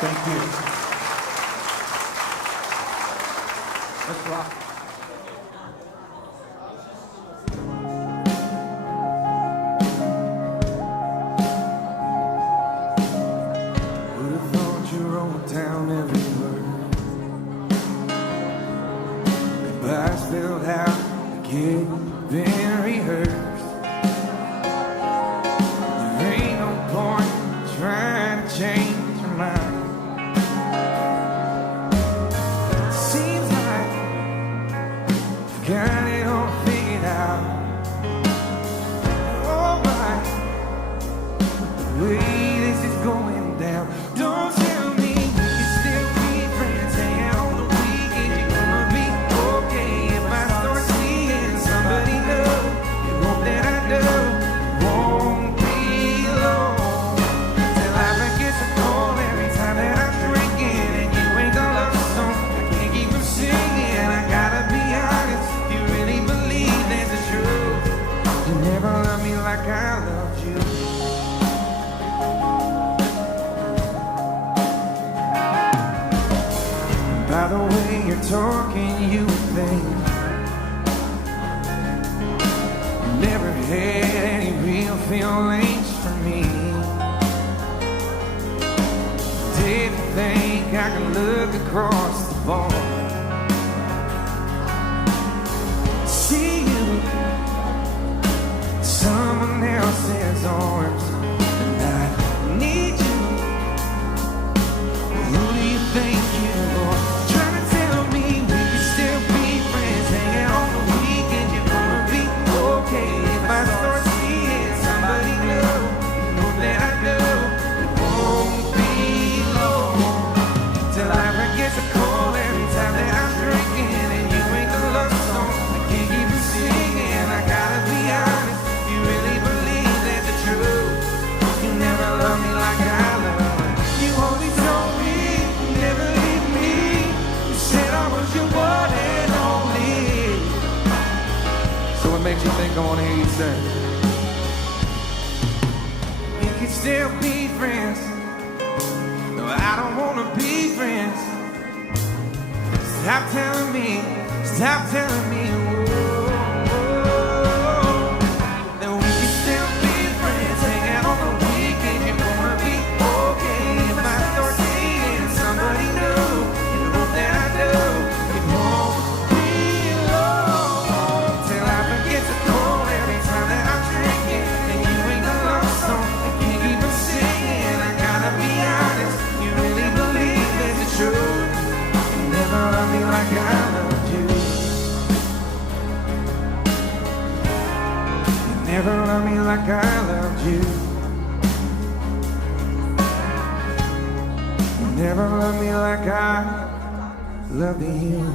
Thank you. Let's rock. Who'd have thought you wrote down every word? Goodbyes spelled out, again, been rehearsed. There ain't no point trying to change your mind. Seems like you've got it all figured out. Oh my, the way this is going down. Don't tell me we can still be friends, hanging on the weekend. You're gonna be okay if I start seeing somebody new. You hope that I do. It won't be long till I forget to call every time that I'm drinking and you ain't the love song. I can't keep from singing. I gotta be honest. You really believe there's the truth. You never loved me like I loved you. By the way you're talking, you would think you never had any real feelings for me. Did you think I could look across the bar, see you in someone else's arms, and I need you? Who do you think you are? Trying to tell me we can still be friends, hanging on the weekend. You're gonna be okay if I start seeing somebody new. You know that I do. It won't be long till I forget to call every time that I'm drinking and you ain't the love song. I can't keep from singing. I gotta be honest. You really believe that's the truth. You never loved me like I love. You always told me you never leave me. You said I was your one and only. So what makes you think I wanna hear you say we can still be friends? No, I don't wanna be friends. Stop telling me, stop telling me, whoa, that we can still be friends, hanging on the weekend. You're gonna be okay if I start seeing somebody new. You know that I do. It won't be long till I forget to call every time that I'm drinking and you ain't the love song. I can't keep from singing. I gotta be honest. You really believe that's the truth. You never loved me like I loved you. You never loved me like I loved you. You never loved me like I loved you.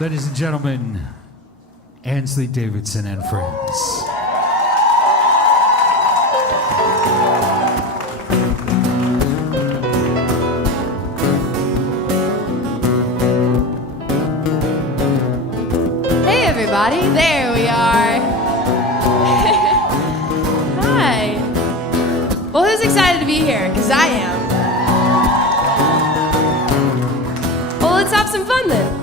Ladies and gentlemen, Anslee, Davidson, and friends. Hey everybody, there we are. Hi. Well, who's excited to be here? Because I am. Well, let's have some fun then.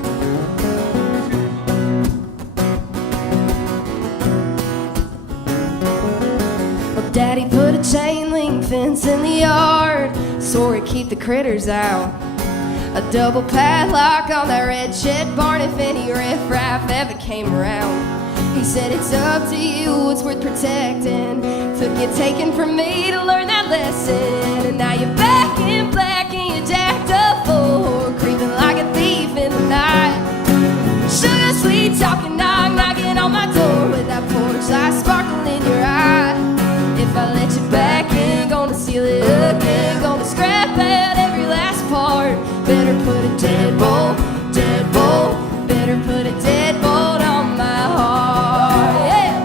Well, Daddy put a chain link fence in the yard so we keep the critters out. A double padlock on that red shed barn if any riffraff ever came around. He said it's up to you what's worth protecting. Took it taken from me to learn that lesson. And now you're back in black and you're jacked up for creeping like a thief in the night. Sugar sweet talking, knocking on my door with that porch light sparkle in your eye. If I let you back in, gonna seal it again, gonna scrap out every last part. Better put a deadbolt, better put a deadbolt on my heart. Yeah.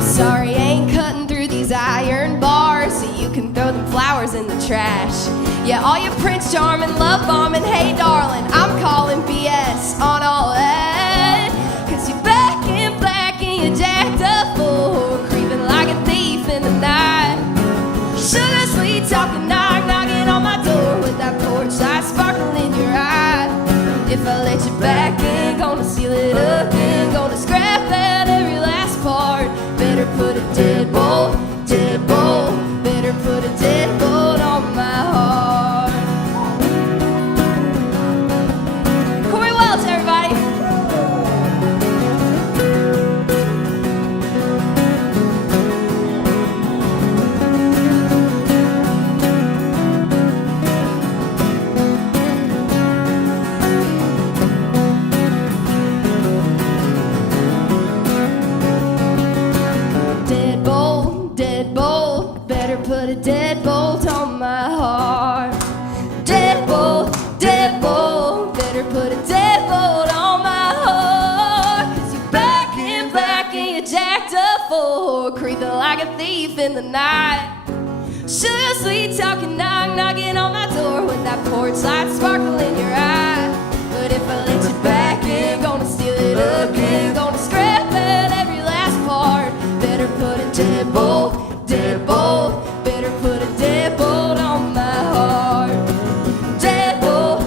Sorry, ain't cutting through these iron bars so you can throw them flowers in the trash. Yeah, all your Prince Charming, love bombing, hey darling, I'm calling BS on all that. 'Cause you're back in black and you're jacked up for creeping like a thief in the night. Sugar sweet talking, knocking on my door with that porch light sparkle in your eye. If I let you back in, gonna seal it up and gonna scrap out every last part. Better put a deadbolt, better put a deadbolt on my heart. Corey Welch, everybody. Deadbolt, better put a deadbolt on my heart. Deadbolt, better put a deadbolt on my heart. 'Cause you're back in black and you're jacked up for creeping like a thief in the night. Sugar sweet talking, knocking on my door with that porch light sparkle in your eye. But if I let you back in, gonna steal it again, gonna scrap out every last part. Better put a deadbolt, better put a deadbolt on my heart. Deadbolt,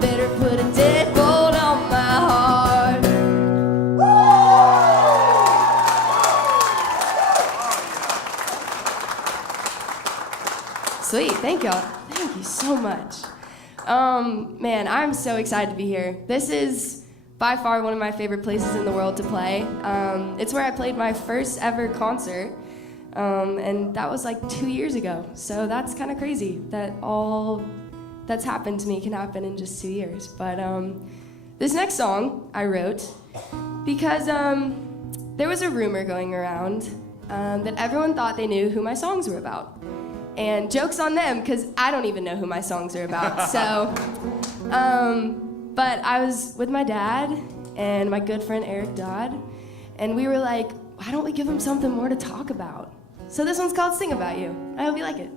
better put a deadbolt on my heart. Sweet, thank y'all. Thank you so much. Man, I'm so excited to be here. This is by far one of my favorite places in the world to play. It's where I played my first ever concert, and that was like 2 years ago. So that's kind of crazy that all that's happened to me can happen in just 2 years. But this next song I wrote because there was a rumor going around that everyone thought they knew who my songs were about. And joke's on them, because I don't even know who my songs are about. So, but I was with my dad and my good friend Eric Dodd, and we were like, why don't we give him something more to talk about? So this one's called Sing About You. I hope you like it.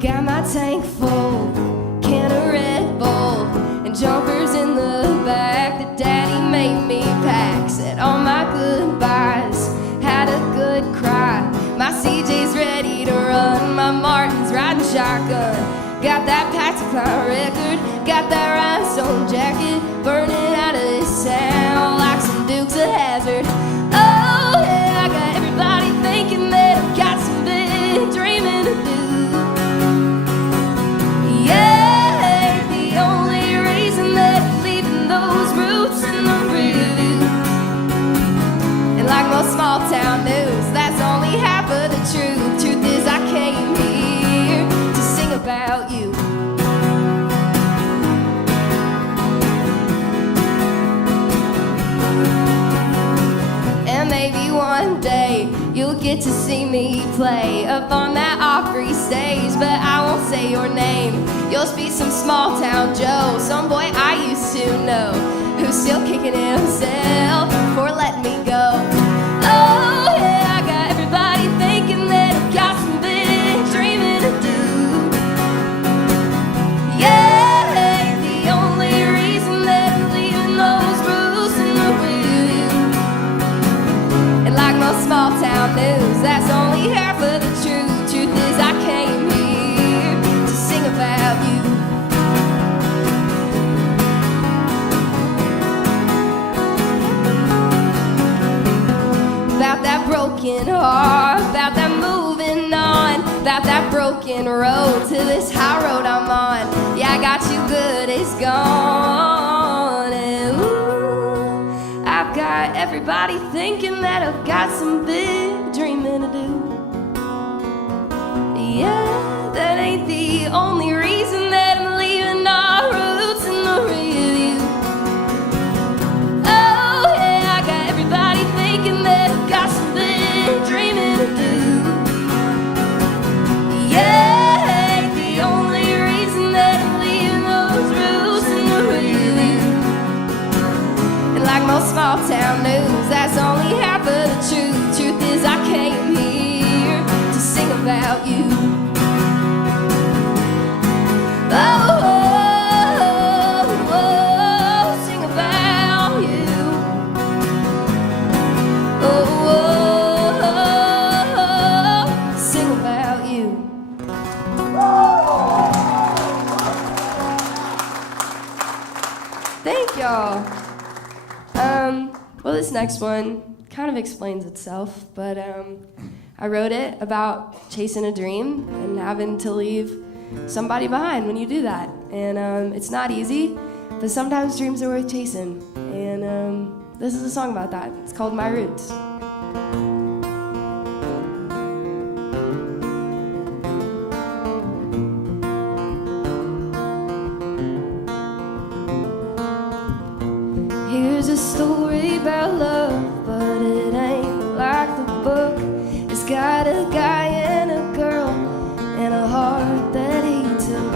Got my tank full, can of Red Bull, and jumpers in the back that Daddy made me pack. Said all my goodbyes, had a good cry. My CJ's ready to run, my Martin's riding shotgun. Got that Pacticon record, got that rhinestone jacket, burning out of this town like some Dukes of Hazzard. Oh yeah, I got everybody thinking that I've got some big dreaming to do. Yeah, the only reason that I'm leaving those roots in the review. And like most small town news, that's only half of the truth. Truth is I get to see me play up on that Opry stage, but I won't say your name. You'll be some small town Joe, some boy I used to know, who's still kicking himself for letting me go. Oh yeah, I got everybody thinking that I've got some big dreaming to do. Yeah, ain't the only reason that I'm leaving those roots in the real. And like most small town news, that's only half of the truth. Truth is I came here to sing about you. About that broken heart, about that moving on, about that broken road to this high road I'm on. Yeah, I got you good, it's gone. And ooh, I've got everybody thinking that I've got some big dreaming to do. Yeah, that ain't the only reason that I'm leaving our roots in the real you. Oh yeah, I got everybody thinking that I've got some big dreaming to do. Yeah, ain't the only reason that I'm leaving those roots in the real you. And like most small town news, that's only half of the truth. Truth is I came here to sing about you. Oh, oh, oh, oh, sing about you. Oh, oh, oh, sing about you. Thank y'all. Well, this next one kind of explains itself, but I wrote it about chasing a dream and having to leave somebody behind when you do that. And it's not easy, but sometimes dreams are worth chasing. And this is a song about that. It's called My Roots. Here's a story about love, but it ain't like the book. It's got a guy and a girl and a heart that he took.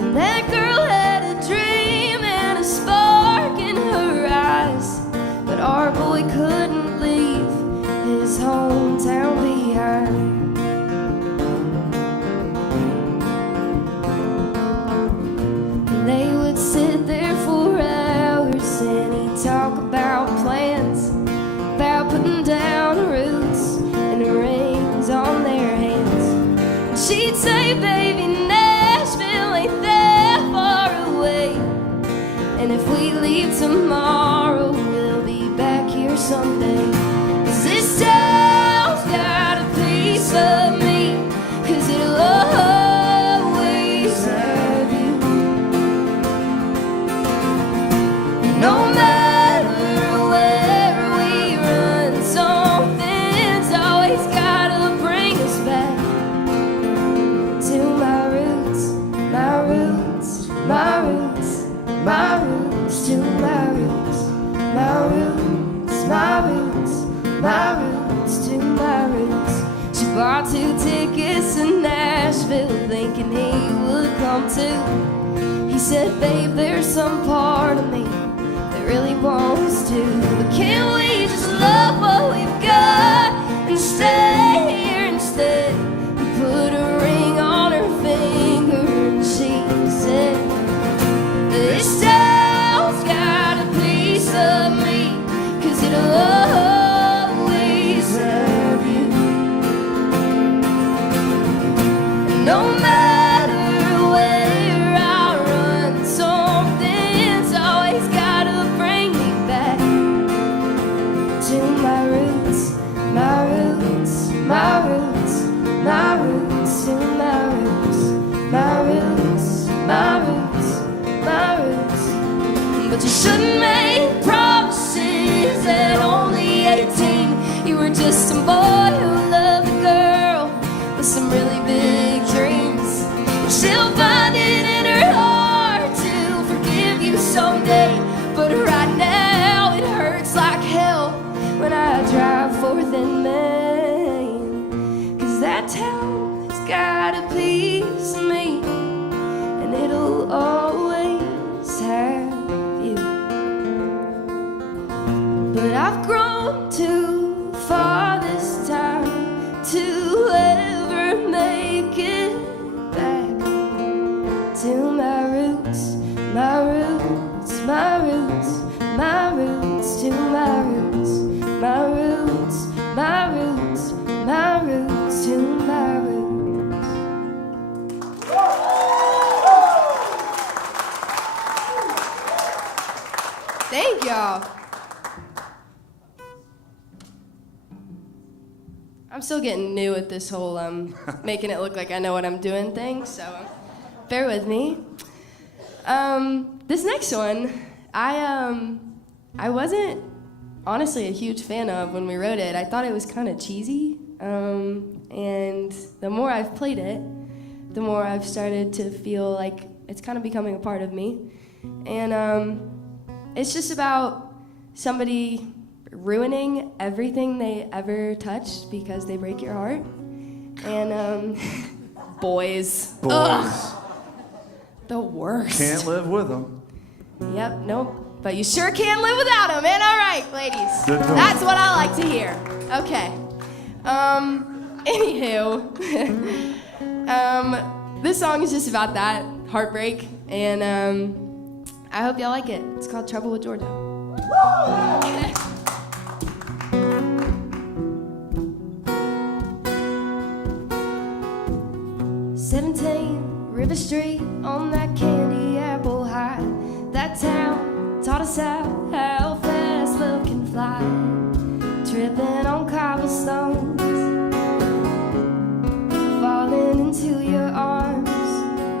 And that girl had a dream and a spark in her eyes, but our boy couldn't leave his hometown behind. And they would sit there for hours and he'd talk about plans, about putting down roots and rings on their hands. And she'd say, baby, Nashville ain't that far away, and if we leave tomorrow, we'll be back here someday. 'Cause this town's got a piece of me, 'cause it'll always have you. No matter where we run, something's always gotta bring us back to my roots, my roots, my roots, my roots, to my roots, my roots, my roots, my roots, to my roots. She bought 2 tickets to Nashville thinking he would come too. He said, babe, there's some part of me that really wants to, but can't we just love what we've got and stay here instead? He put a ring on her finger and she said, this town's got a piece of me, 'cause it'll always have you. No matter where I run, something's always gotta bring me back to my roots, my roots, my roots, my roots, to my roots, my roots, my roots, my roots. But you shouldn't make promises at only 18. You were just some boy who loved a girl with some really big dreams. She'll find it in her heart to forgive you someday, but right now it hurts like hell when I drive 4th and Main. town has got a piece of me, and it'll always have you. But I've grown too far this time to ever make it back to my roots, my roots, my roots, my roots, to my roots, my roots, my roots, my roots, to my roots. Thank y'all. I'm still getting new at this whole making it look like I know what I'm doing thing, so bear with me. This next one, I wasn't honestly a huge fan of when we wrote it. I thought it was kind of cheesy, and the more I've played it, the more I've started to feel like it's kind of becoming a part of me. And it's just about somebody ruining everything they ever touched because they break your heart. And boys. Ugh, the worst. Can't live with them. Yep, nope. But you sure can live without them, man. All right, ladies. Good going. That's what I like to hear. Okay. Anywho, this song is just about that heartbreak, and I hope y'all like it. It's called Trouble with Georgia. 17 River Street on that candy apple high. That town taught us how fast love can fly. Tripping on cobblestones, falling into your arms.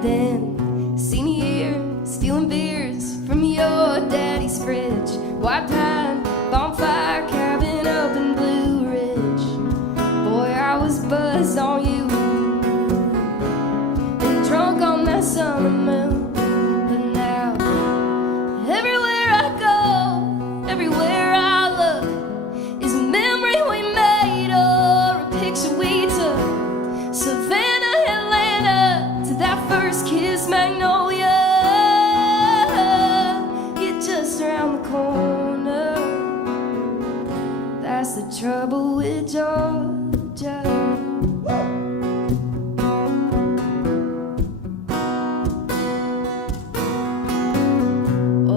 Then senior year, stealing beers from your daddy's fridge. White pine, bonfire cabin up in Blue Ridge. Boy, I was buzzed on you, drunk on that summer moon. But now, everywhere I go, everywhere I look, is a memory we made or a picture we took. Savannah, Atlanta, to that first kiss, Magnolia. You're just around the corner. That's the trouble with Georgia.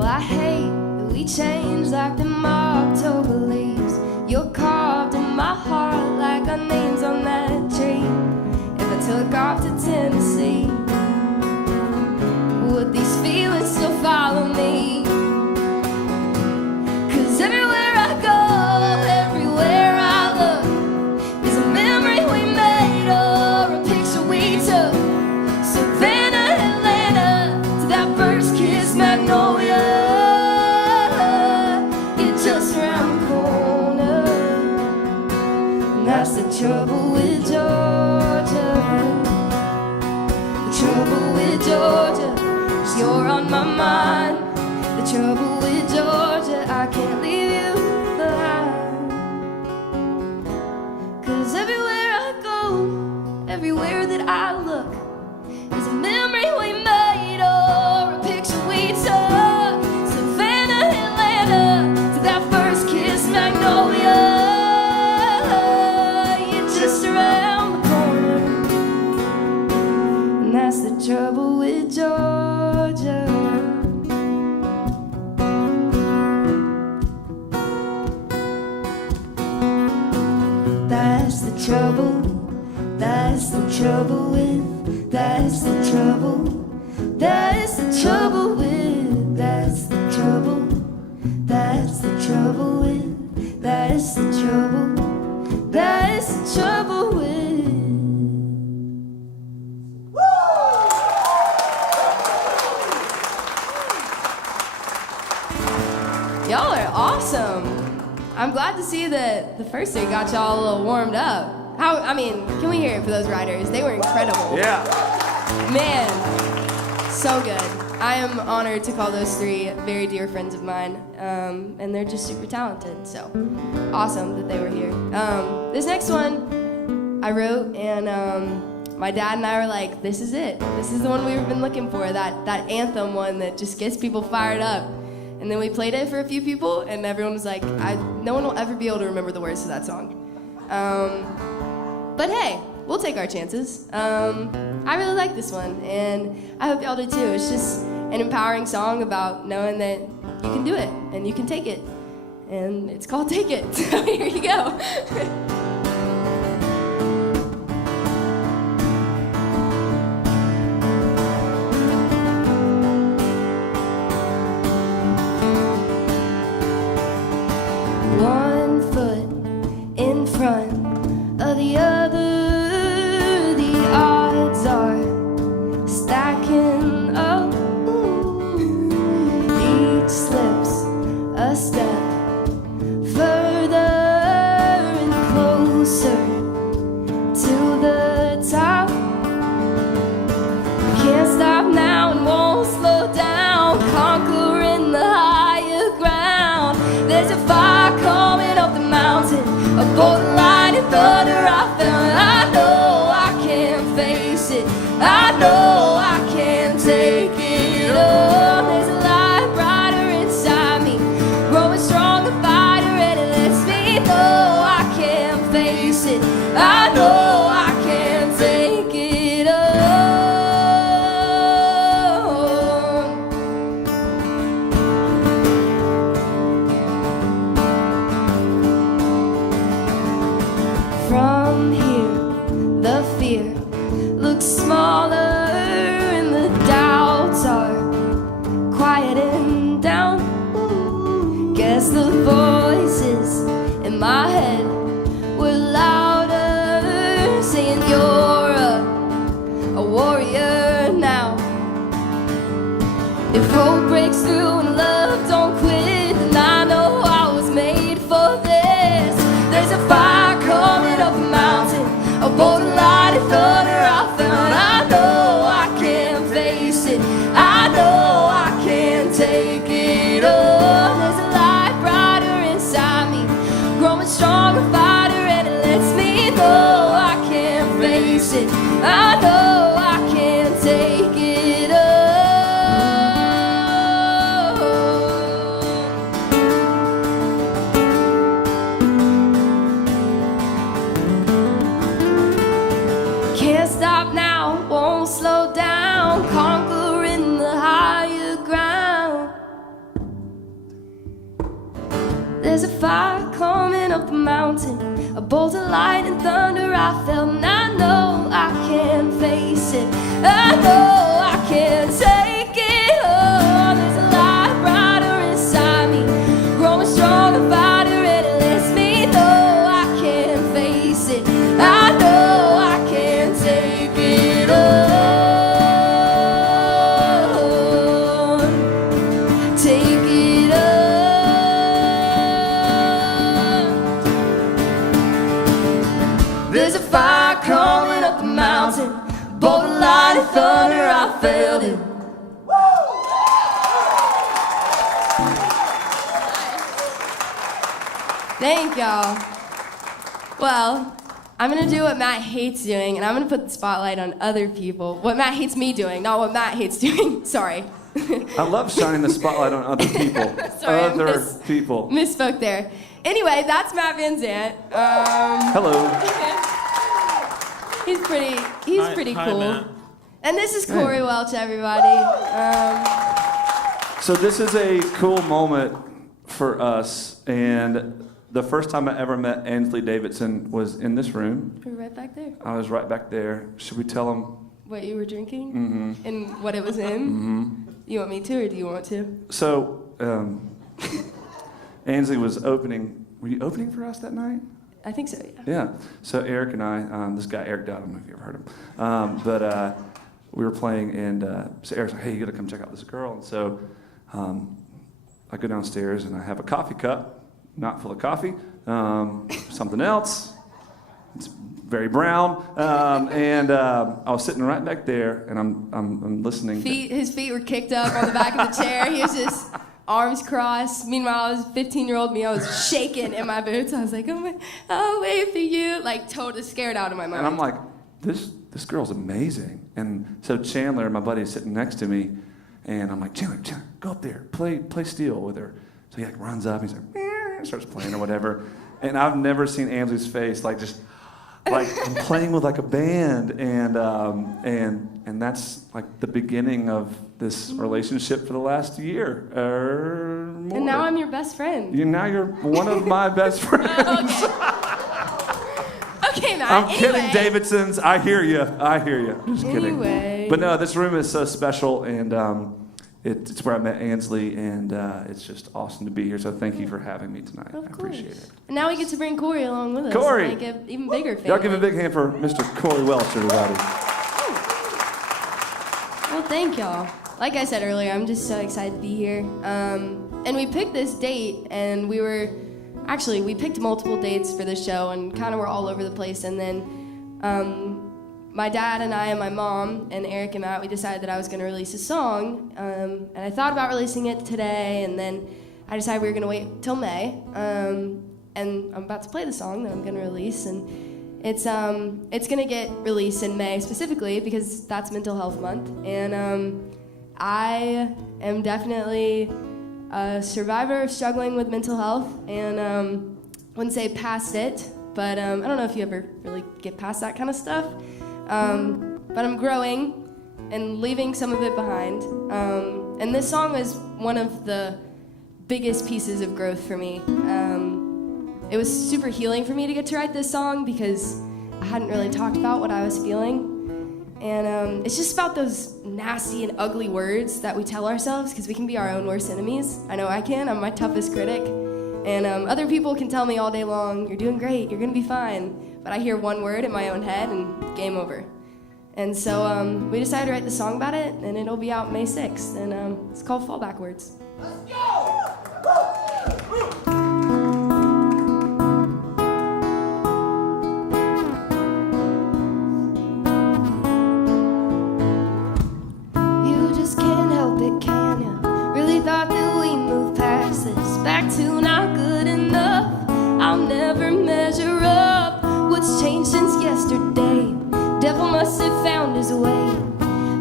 I hate that we change like them October leaves. You're carved in my heart like our names on that tree. If I took off to Tennessee, would these feelings still follow me? 'Cause everywhere I go, everywhere I look, is a memory we made or a picture we took. Savannah, Atlanta, to that first kiss, Magnolia. That's the trouble with Georgia. The trouble with Georgia is you're on my mind. The trouble with Georgia, I can't leave you behind. 'Cause everywhere I go, everywhere that I look, is a memory we made or a picture we took. Savannah, Atlanta, to that first kiss, Magnolia. Just around the corner, and that's the trouble with Georgia. That's the trouble, that's the trouble with, that's the trouble, that's the trouble with, that's the trouble, that's the trouble with, that's the trouble. That's the trouble with. Y'all are awesome. I'm glad to see that the first day got y'all a little warmed up. Can we hear it for those riders? They were incredible. Yeah. Man, so good. I am honored to call those three very dear friends of mine, and they're just super talented, so awesome that they were here. This next one, I wrote, and my dad and I were like, this is it. This is the one we've been looking for, that anthem one that just gets people fired up. And then we played it for a few people, and everyone was like, no one will ever be able to remember the words to that song. But hey, we'll take our chances. I really like this one, and I hope y'all do too. It's just an empowering song about knowing that you can do it, and you can take it. And it's called Take It. So here you go. One foot in front of the other, the odds are stacking up. Each slips a step further and closer to the top. Can't stop now and won't slow down, conquering the higher ground. There's a fire coming up the mountain, a bolt of light and thunder I found. I know I can face it, I know I can take it on. There's a light brighter inside me, growing stronger, fighter, and it lets me know I can face it, I know I can take it on. From here, the fear looks smaller and the doubts are quieting down. Guess the voices in my head were louder, saying you're a warrior now. If hope breaks through and love don't quit, then I know I was made for this. There's a fire coming up a mountain, a bolt of light and thunder I found. I know I can face it, I know I can take it on. There's a light brighter inside me, growing stronger, fighter, and it lets me know I can face it, I know I can take it on. Can't stop now, won't slow down, conquering the higher ground. There's a fire coming up the mountain, a bolt of light and thunder I felt, and I know I can face it, I know I can take it on. There's a light brighter inside me, growing stronger, fighter, and it lets me know I can face it, I know I can take it on. Take it on. There's a fire coming up the mountain, bolt of light and thunder, I felt it. Thank y'all. Well, I'm gonna do what Matt hates doing, and I'm gonna put the spotlight on other people. What Matt hates me doing, not what Matt hates doing. Sorry. I love shining the spotlight on other people. Sorry, Other people. Misspoke there. Anyway, that's Matt Van Zant. Hello. He's pretty Hi, cool. Matt. And this is Corey Welch, everybody. So this is a cool moment for us, and the first time I ever met Anslee Davidson was in this room. We're right back there. I was right back there. Should we tell him? What you were drinking? Mm-hmm. And what it was in? Mm-hmm. You want me to, or do you want to? So, Anslee was opening. Were you opening for us that night? I think so, yeah. Yeah. So Eric and I, this guy Eric Dodd, I don't know if you ever heard him, but we were playing, and so Eric's like, "Hey, you gotta come check out this girl." And so I go downstairs and I have a coffee cup, not full of coffee, something else. It's very brown, and I was sitting right back there, and I'm listening. His feet were kicked up on the back of the chair. He was just arms crossed. Meanwhile, I was 15-year-old me. I was shaking in my boots. I was like, I'll wait for you. Like, totally scared out of my mind. And I'm like, this girl's amazing. And so Chandler, my buddy, is sitting next to me, and I'm like, Chandler, go up there, play steel with her. So he like runs up, he's like, starts playing or whatever. And I've never seen Anslee's face like just like I'm playing with like a band, and that's like the beginning of this relationship for the last year or more. And now I'm your best friend. Now you're one of my best friends. Okay, Matt. I'm kidding, Davidsons. I hear you. Just kidding. Anyway. But no, this room is so special, and it's where I met Anslee, and it's just awesome to be here. So thank you for having me tonight. Of I course. appreciate it. And now we get to bring Corey along with us. Corey! Make an even bigger family. Y'all give a big hand for Mr. Corey Welch, everybody. Well, thank y'all. Like I said earlier, I'm just so excited to be here. And we picked this date, and we picked multiple dates for this show, and kind of were all over the place. And then my dad and I and my mom and Eric and Matt, we decided that I was going to release a song. And I thought about releasing it today, and then I decided we were going to wait till May. And I'm about to play the song that I'm going to release, and it's going to get released in May specifically because that's Mental Health Month. And I am definitely a survivor struggling with mental health, and wouldn't say past it, but I don't know if you ever really get past that kind of stuff. But I'm growing and leaving some of it behind. And this song was one of the biggest pieces of growth for me. It was super healing for me to get to write this song because I hadn't really talked about what I was feeling. And it's just about those nasty and ugly words that we tell ourselves because we can be our own worst enemies. I know I can. I'm my toughest critic. And other people can tell me all day long, you're doing great, you're going to be fine. But I hear one word in my own head and game over. And so we decided to write the song about it, and it'll be out May 6th. And it's called Fall Backwards. Let's go! Thought that we moved past this, back to not good enough. I'll never measure up. What's changed since yesterday? Devil must have found his way,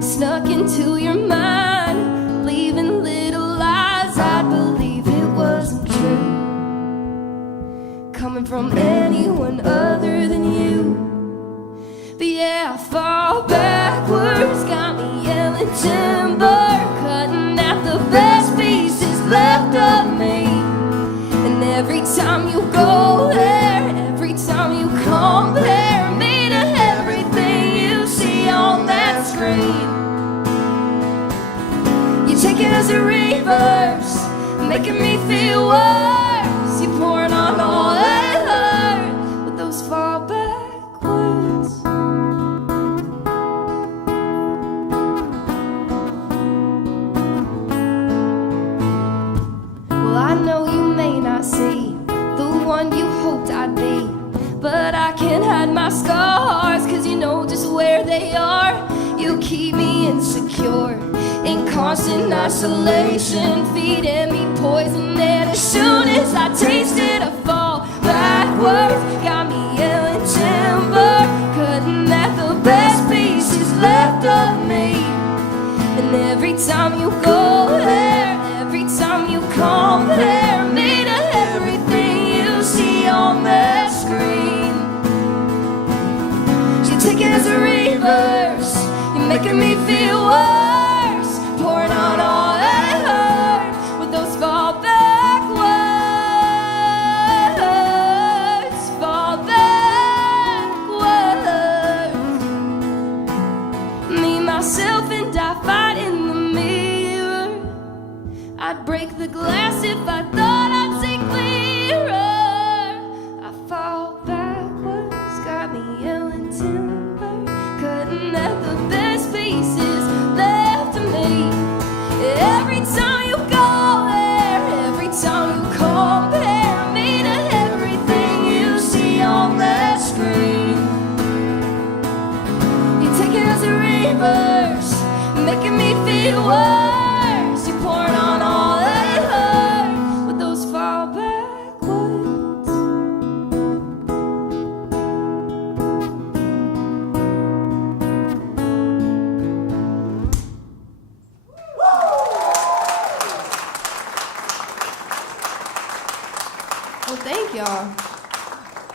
snuck into your mind, leaving little lies. I believe it wasn't true, coming from anyone other than you. But yeah, I fall backwards, got me yelling timber, cutting at the best pieces left of me. And every time you go there, every time you compare me to everything you see on that screen, you take it as a reverse, making me feel worse. You're pouring on all I heard with those fall backwards. I know you may not see the one you hoped I'd be, but I can't hide my scars, cause you know just where they are. You keep me insecure, in constant isolation, feeding me poison, and as soon as I taste it, I fall backwards. Got me yelling timber, cutting at the best pieces left of me. And every time you go there, every time you compare me to everything you see on that screen, you take it as a reverse, you're making me feel worse, pouring on all I heard with those fall backwards, fall backwards. Me, myself, and I fight in the mirror. I'd break the glass if I thought I'd see clearer. I fall backwards, got me yelling timber, cutting at the best pieces left of me. Every time you go there, every time you compare me to everything you see on that screen, you take it as a reverse, making me feel worse. You're pouring on all I heard. y'all.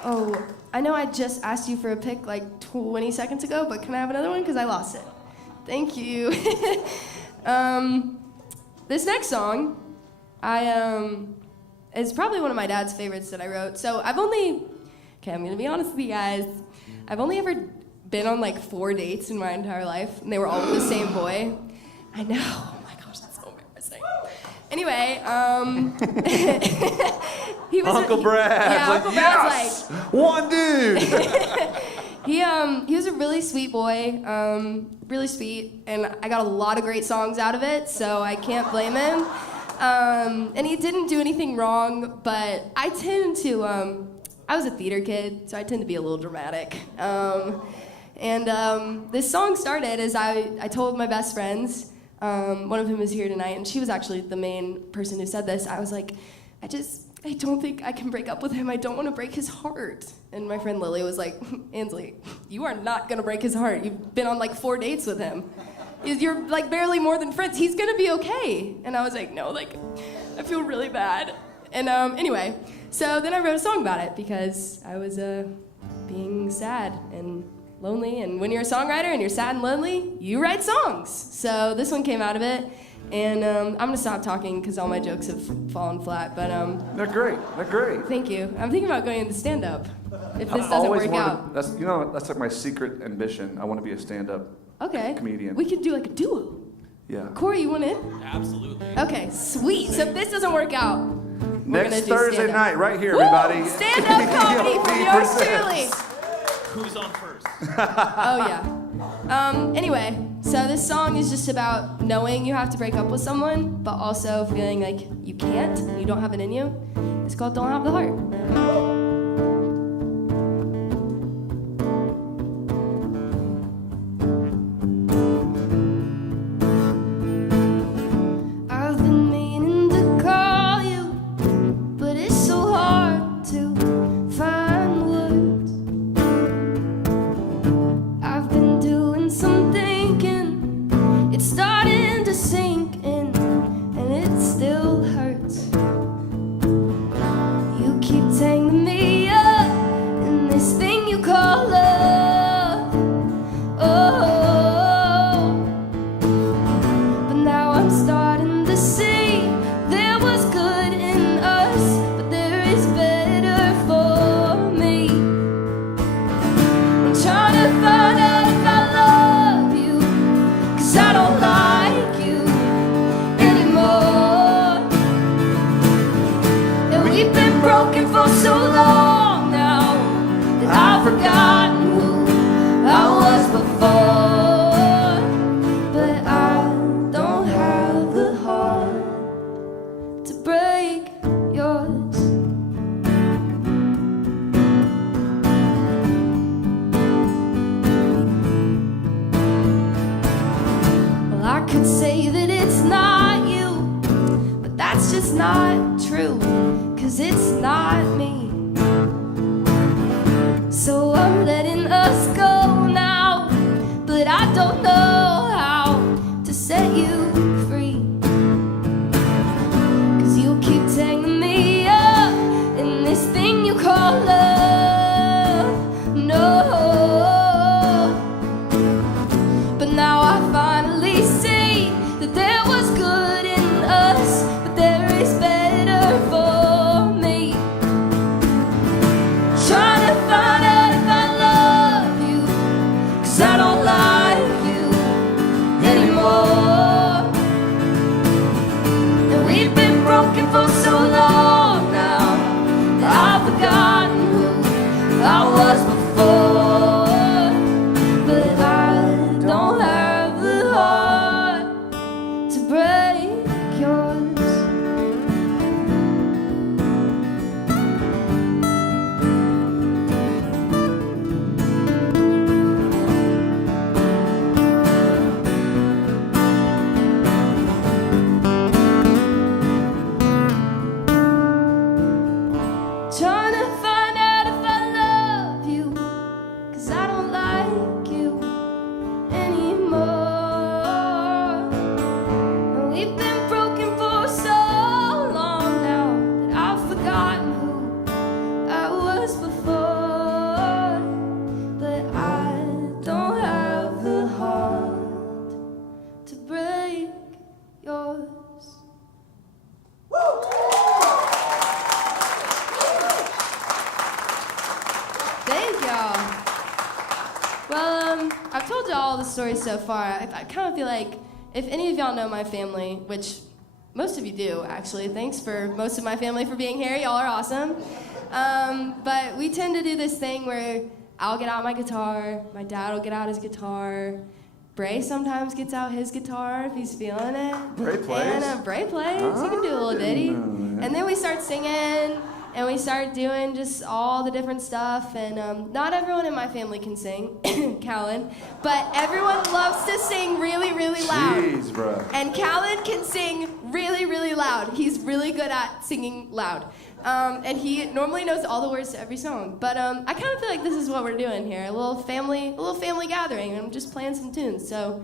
Oh, I know I just asked you for a pick like 20 seconds ago, but can I have another one? Because I lost it. Thank you. This next song, is probably one of my dad's favorites that I wrote. So I'm gonna be honest with you guys. I've only ever been on like 4 dates in my entire life, and they were all with the same boy. I know. Oh my gosh, that's so embarrassing. Anyway, he was Uncle Brad. Yeah, like, Uncle yes! Brad's One dude. He was a really sweet boy, really sweet, and I got a lot of great songs out of it, so I can't blame him. And he didn't do anything wrong, but I tend to, I was a theater kid, so I tend to be a little dramatic. This song started as I told my best friends, one of whom is here tonight, and she was actually the main person who said this. I was like, I don't think I can break up with him. I don't want to break his heart. And my friend Lily was like, Anslee, you are not going to break his heart. You've been on like 4 dates with him. You're like barely more than friends. He's going to be okay. And I was like, no, like, I feel really bad. And anyway, so then I wrote a song about it because I was being sad and lonely. And when you're a songwriter and you're sad and lonely, you write songs. So this one came out of it. And I'm going to stop talking because all my jokes have fallen flat. But They're great. They're great. Thank you. I'm thinking about going into stand-up if this doesn't work out. That's like my secret ambition. I want to be a stand-up comedian. We could do like a duo. Yeah. Corey, you want in? Absolutely. Okay, sweet. So if this doesn't work out, we're gonna Next do Thursday stand-up. night, right here, Woo! everybody. Stand-up comedy from yours truly. Who's on first? Oh yeah. Anyway, so this song is just about knowing you have to break up with someone, but also feeling like you can't, you don't have it in you. It's called Don't Have the Heart. Thank y'all. Well, I've told y'all the story so far. I kind of feel like if any of y'all know my family, which most of you do, actually. Thanks for most of my family for being here. Y'all are awesome. But we tend to do this thing where I'll get out my guitar, my dad will get out his guitar, Bray sometimes gets out his guitar if he's feeling it. Bray plays? And Bray plays. He can do a little ditty. And then we start singing, and we start doing just all the different stuff. And not everyone in my family can sing, Callan, but everyone loves to sing really, really loud. Jeez, bro. And Callan can sing really, really loud. He's really good at singing loud. And he normally knows all the words to every song. But I kind of feel like this is what we're doing here, a little family gathering, and I'm just playing some tunes. So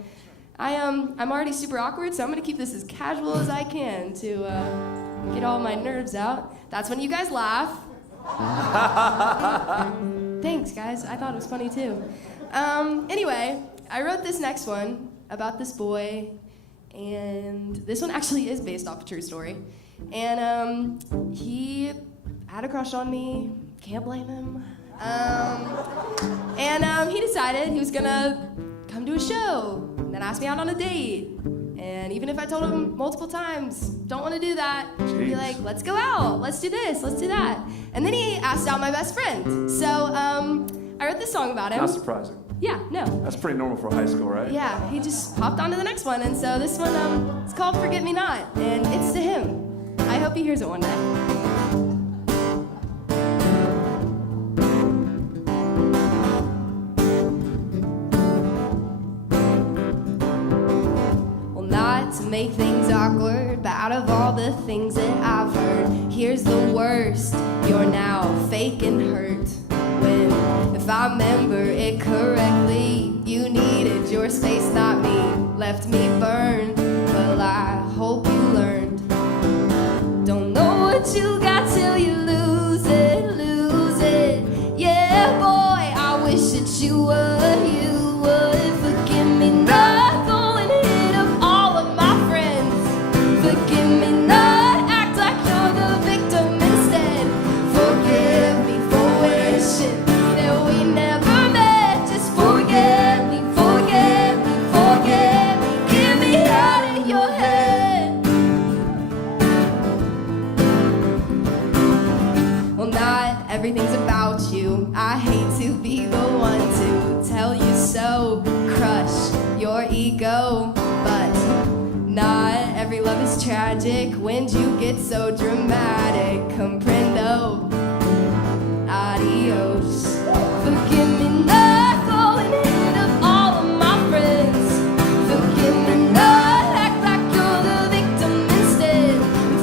I'm already super awkward, so I'm gonna keep this as casual as I can to get all my nerves out. That's when you guys laugh. Thanks, guys. I thought it was funny too. Anyway, I wrote this next one about this boy, and this one actually is based off a true story. And he had a crush on me, can't blame him. And he decided he was gonna come to a show, and then ask me out on a date. And even if I told him multiple times, don't want to do that, he'd be like, let's go out, let's do this, let's do that. And then he asked out my best friend. So I wrote this song about him. Not surprising. Yeah, no. That's pretty normal for high school, right? Yeah, he just hopped on to the next one. And so this one, it's called Forget Me Not, and it's to him. I hope he hears it one day. Well, not to make things awkward, but out of all the things that I've heard, here's the worst. You're now fake and hurt. When, if I remember it correctly, you needed your space, not me. Left me burned. Well, I hope you learned. Don't know what you got till you lose it, lose it. Yeah, boy, I wish that you would forgive me not, go and hit up all of my friends. Forgive me not, act like you're the victim instead. Forgive me for wishing that we never met. Just forget me, forget me, forget me. Get me out of your head. Well, not everything's about you. I hate to be the one to tell you so, crush your ego. But not every love is tragic. When you get so dramatic, comprendo. Adios. Forgive me not, go and hit up all of my friends. Forgive me not, act like you're the victim instead.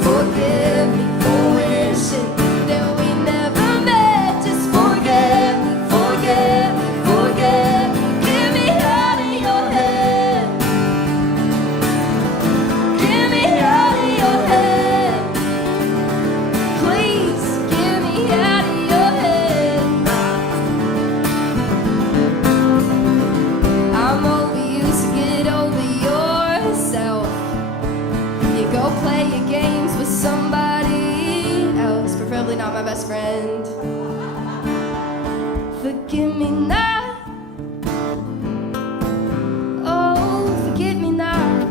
Forgive me for wishing that we never met. Just forget me, forget me, forget me. Get me out of your head. Get me out of your head. Please, get me out of your head. I'm over you, so get over yourself. You go play your games with somebody else, preferably not my best friend. Forgive me not. Oh, forget me not.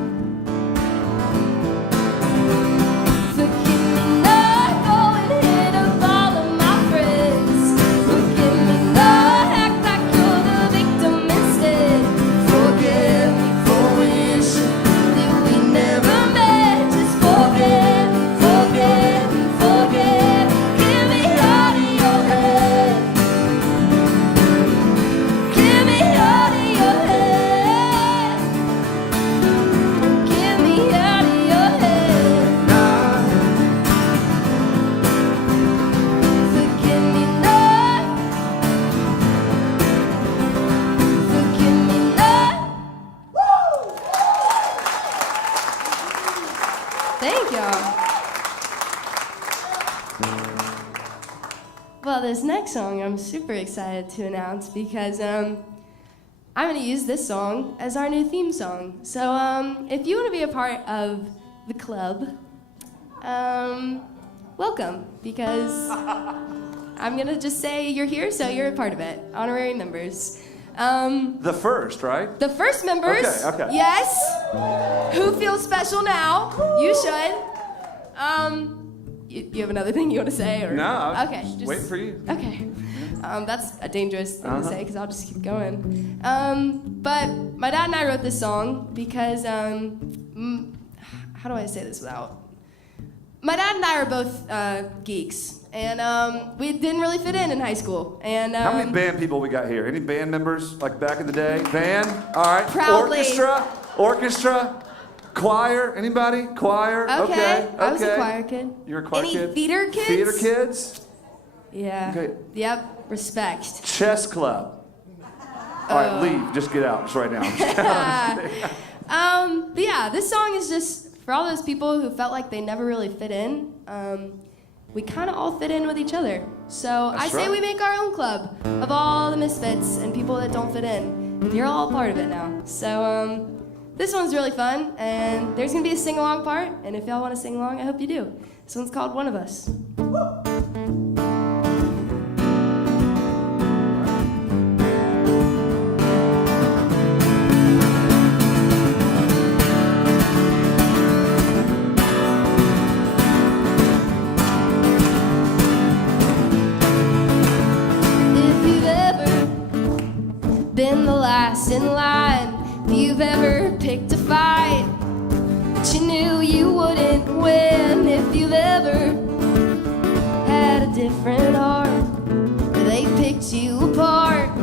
Forgive me not, go and hit up all of my friends. Forgive me not, act like you're the victim instead. Forgive me for wishing that we never met. Just forget me, forget me, forget me. Get me out of your head. Get me out of your head. Get me out of your head. Forgive me not. Forgive me not. Thank y'all. Well, this next song I'm super excited to announce because I'm going to use this song as our new theme song. So if you want to be a part of the club, welcome, because I'm gonna just say you're here, so you're a part of it. Honorary members. The first, right? The first members. Okay. Yes. Who feels special now? You should. You have another thing you want to say, or No. Okay. Just waiting for you. Okay. That's a dangerous thing to say because I'll just keep going. But my dad and I wrote this song because how do I say this without? My dad and I are both geeks, and we didn't really fit in high school. And How many band people we got here? Any band members like back in the day? Band? All right. Proudly. Orchestra. Choir? Anybody? Choir? Okay. I was a choir kid. You were a choir kid? Any theater kids? Theater kids? Yeah. Okay. Yep. Respect. Chess club. All right, leave. Just get out. Just right now. But yeah, this song is just for all those people who felt like they never really fit in. We kind of all fit in with each other. So That's I say right. we make our own club of all the misfits and people that don't fit in. You're all a part of it now. So this one's really fun, and there's gonna be a sing-along part. And if y'all want to sing along, I hope you do. This one's called One of Us. Been the last in line. If you've ever picked a fight, but you knew you wouldn't win. If you've ever had a different heart, where they picked you apart,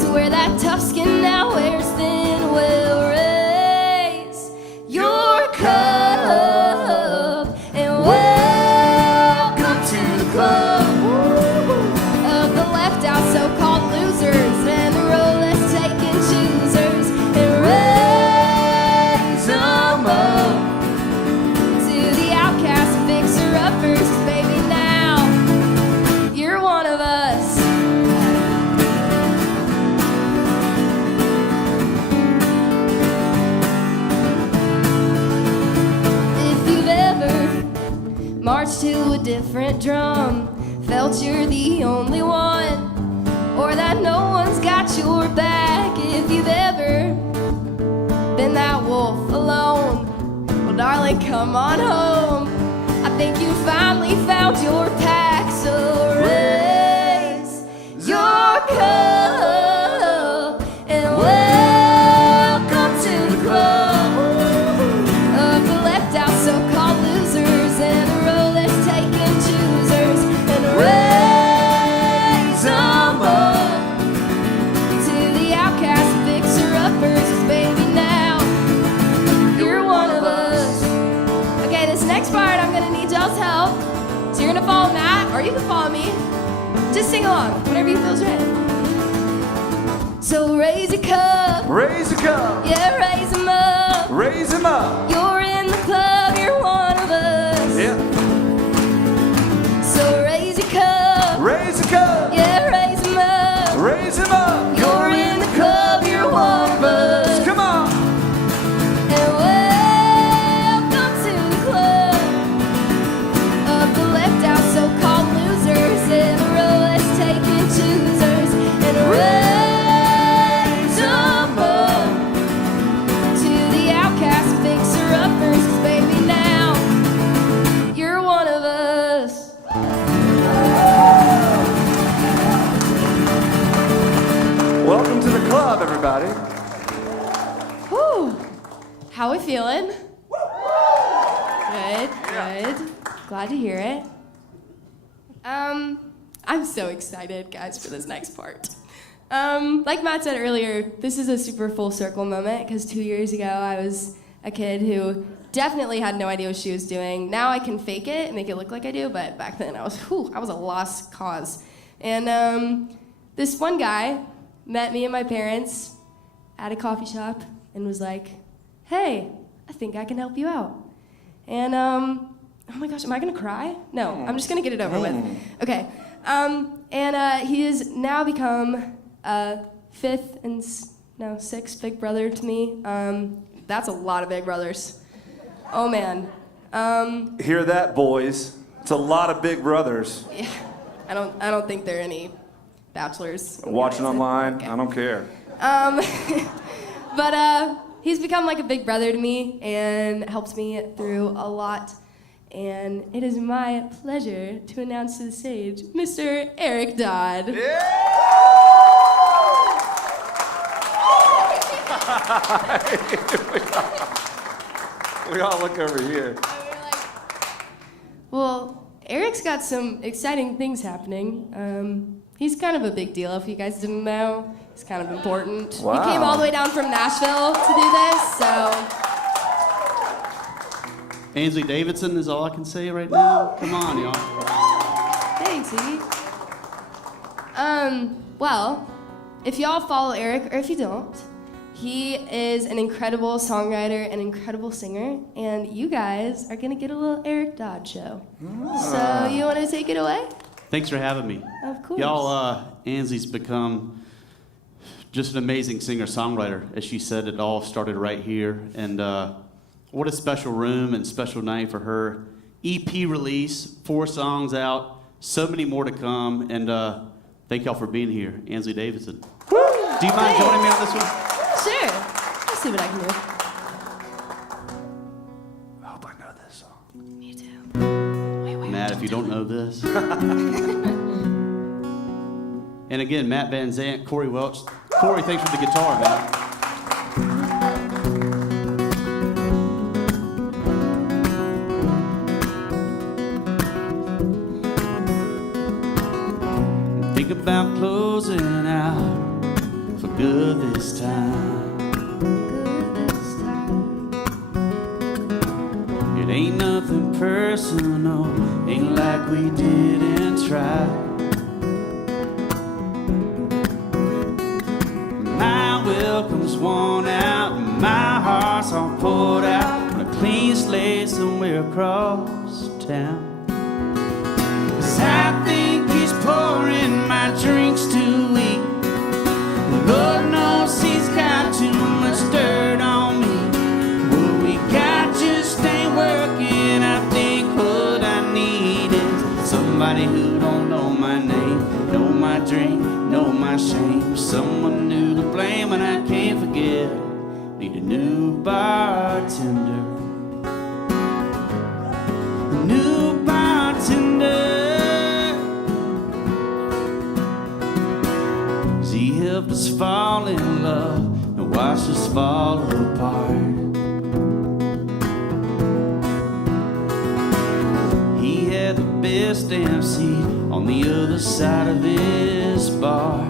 to where that tough skin now wears thin, will raise your cup and welcome to the club of the left out so-called losers and the rollers taking choosers, and raise them up to the outcast and fixer-uppers, 'cause baby now you're one of us. If you've ever marched to a different drum, felt you're the only one, or that no one's got your back. If you've ever been that wolf alone, well darling, come on home. I think you finally found your pack, so raise your cup and welcome to the club of the left out so-called losers and the rollers taking choosers, and raise them up to the outcast and fixer-uppers, 'cause baby now you're one of us. Okay, this next part I'm gonna need y'all's help. So you're gonna follow Matt, or you can follow me. Just sing along, whatever you feels right. So raise a cup, Raise a cup. yeah, raise them up. Raise them up. You're in the club, you're one of us. Yeah. So raise a cup, Raise a cup. yeah, raise them up. Raise them up. You're in the club, you're one of us. Come on. And welcome to the club of the left out so-called losers and the rollers taking choosers, and raise them up to the outcast fixer-uppers, 'cause baby now you're one of us. Welcome to the club, everybody. Whew. How we feeling? Good, good. Glad to hear it. I'm so excited, guys, for this next part. Like Matt said earlier, this is a super full circle moment because 2 years ago I was a kid who definitely had no idea what she was doing. Now I can fake it and make it look like I do, but back then I was a lost cause. And this one guy met me and my parents at a coffee shop and was like, "Hey, I think I can help you out." And oh my gosh, am I gonna cry? No, I'm just gonna get it over with. Okay. He has now become sixth big brother to me. That's a lot of big brothers. Oh man. Hear that, boys? It's a lot of big brothers. Yeah, I don't think there are any bachelors. Watching online, Okay. I don't care. But he's become like a big brother to me and helps me through a lot. And it is my pleasure to announce to the stage Mr. Eric Dodd. We all look over here. Well, Eric's got some exciting things happening. He's kind of a big deal, if you guys didn't know. He's kind of important. Wow. He came all the way down from Nashville to do this, so. Anslee Davidson is all I can say right now. Come on, y'all. Thanks, E. Well, if y'all follow Eric, or if you don't, he is an incredible songwriter and incredible singer, and you guys are gonna get a little Eric Dodd show. So you wanna take it away? Thanks for having me. Of course. Y'all, Anslee's become just an amazing singer-songwriter. As she said, it all started right here. And what a special room and special night for her. EP release, 4 songs out, so many more to come. And thank y'all for being here. Anslee Davidson. Do you mind joining me on this one? Sure. I'll see what I can do. I hope I know this song. Me too. Matt, if you don't know this. And again, Matt Van Zant, Corey Welch. Corey, thanks for the guitar, man. Think about closing out for good this time. It ain't nothing personal, ain't like we didn't try. My welcome's worn out, and my heart's all poured out on a clean slate somewhere across town. 'Cause I think he's pouring my drinks too weak. Lord knows he's got too much dirt on me. What we got just ain't working. I think what I need is somebody who don't know my name, know my drink, know my shame. Someone new to blame and I can't forget. Need a new bartender. A new bartender. He helped us fall in love and watched us fall apart. He had the best MC on the other side of his bar.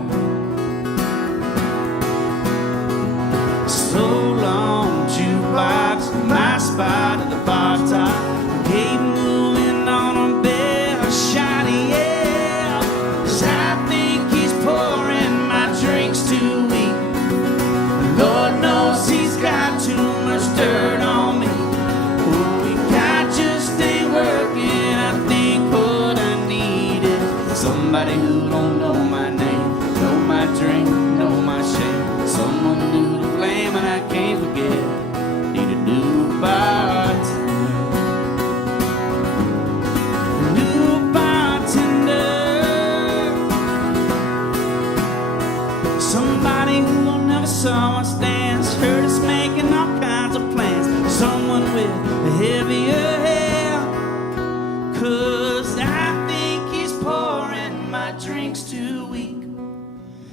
So long, jukebox, my spot at the bar top. Keep moving on a bit, a shiny, yeah. 'Cause I think he's pouring drinks too weak. Lord knows he's got too much dirt on me. What we got just ain't working. I think what I need is somebody who don't know my name, know my drink, know my shame. Someone new to blame and I can't forget. Need a new bartender. A new bartender. Somebody who never saw us dance, heard us making all kinds of plans. Someone with a heavier hand. 'Cause I think he's pouring my drinks too weak.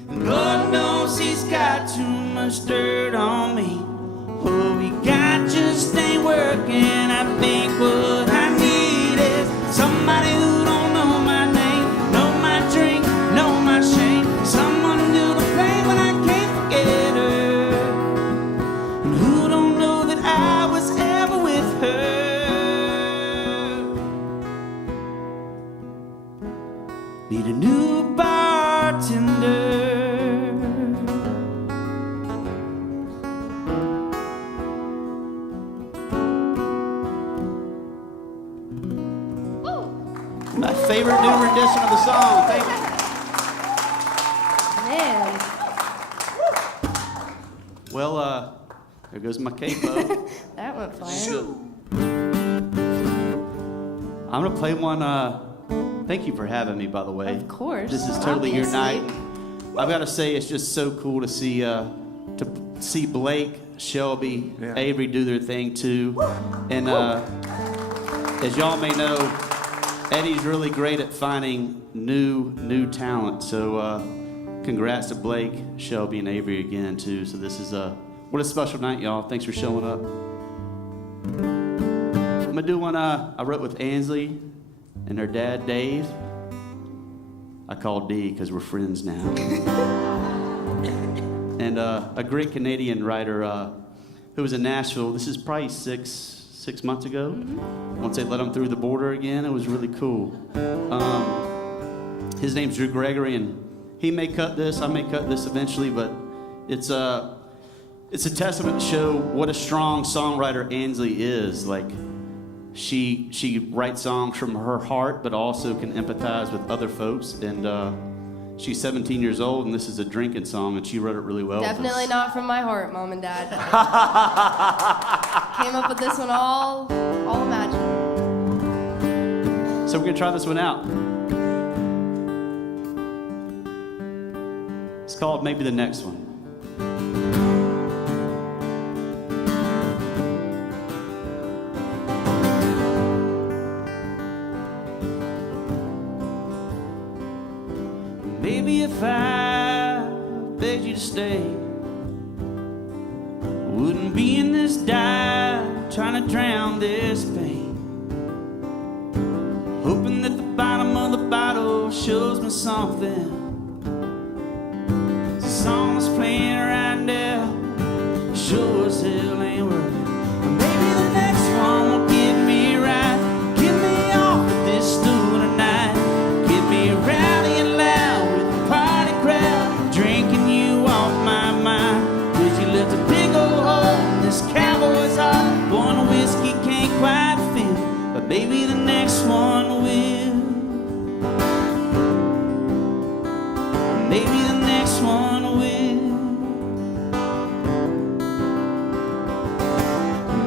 And Lord knows he's got too much dirt on me. What we got just ain't working. I think what I need is somebody who don't know my name, know my drink, know my shame. Someone new to blame when I can't forget her, and who don't know that I was ever with her. Need a new bartender. My favorite new rendition of the song. Thank you. Man. Well, there goes my capo. That went fire. I'm gonna play one Thank you for having me, by the way. Of course. This is totally your Obviously. night. I've got to say, it's just so cool to see Blake, Shelby, Yeah. Avery do their thing too. And as y'all may know, Eddie's really great at finding new talent. So congrats to Blake, Shelby, and Avery again too. So this is what a special night, y'all. Thanks for showing up. I'm gonna do one I wrote with Anslee and her dad, Dave. I call D because we're friends now. And a great Canadian writer who was in Nashville. This is probably six months ago. Once they let him through the border again, it was really cool. His name's Drew Gregory, and he may cut this. I may cut this eventually, but it's a testament to show what a strong songwriter Anslee is. Like, she writes songs from her heart, but also can empathize with other folks. And she's 17 years old, and this is a drinking song, and she wrote it really well. Definitely not from my heart, Mom and Dad. Came up with this one all imagined. So we're gonna try this one out. It's called Maybe the Next One. Maybe if I begged you to stay, I wouldn't be in this dive trying to drown this pain. Hoping that the bottom of the bottle shows me something. The song that's playing right now sure as hell ain't working. Maybe the next one will get me right. Get me off of this stool tonight. Get me rowdy and loud with the party crowd, drinking you off my mind. 'Cause you left a big old hole in this cowboy's heart. One whiskey can't quite fill, but maybe the next one will. Maybe the next one will.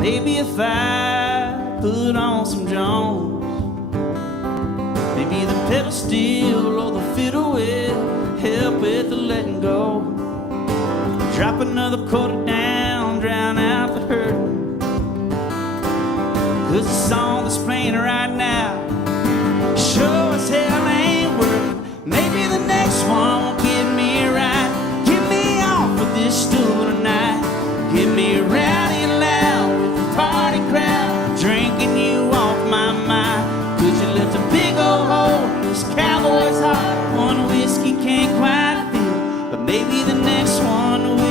Maybe if I put on some Jones, maybe the pedal steel or the fiddle will help with the letting go. Drop another quarter down, drown out the hurt. 'Cause the song that's playing right now sure as hell ain't working. Maybe the next one will get me right. Get me off of this stool tonight. Get me rowdy and loud with the party crowd, drinking you off my mind. 'Cause you left a big old hole in this cowboy's heart. One whiskey can't quite fill, but maybe the next one will.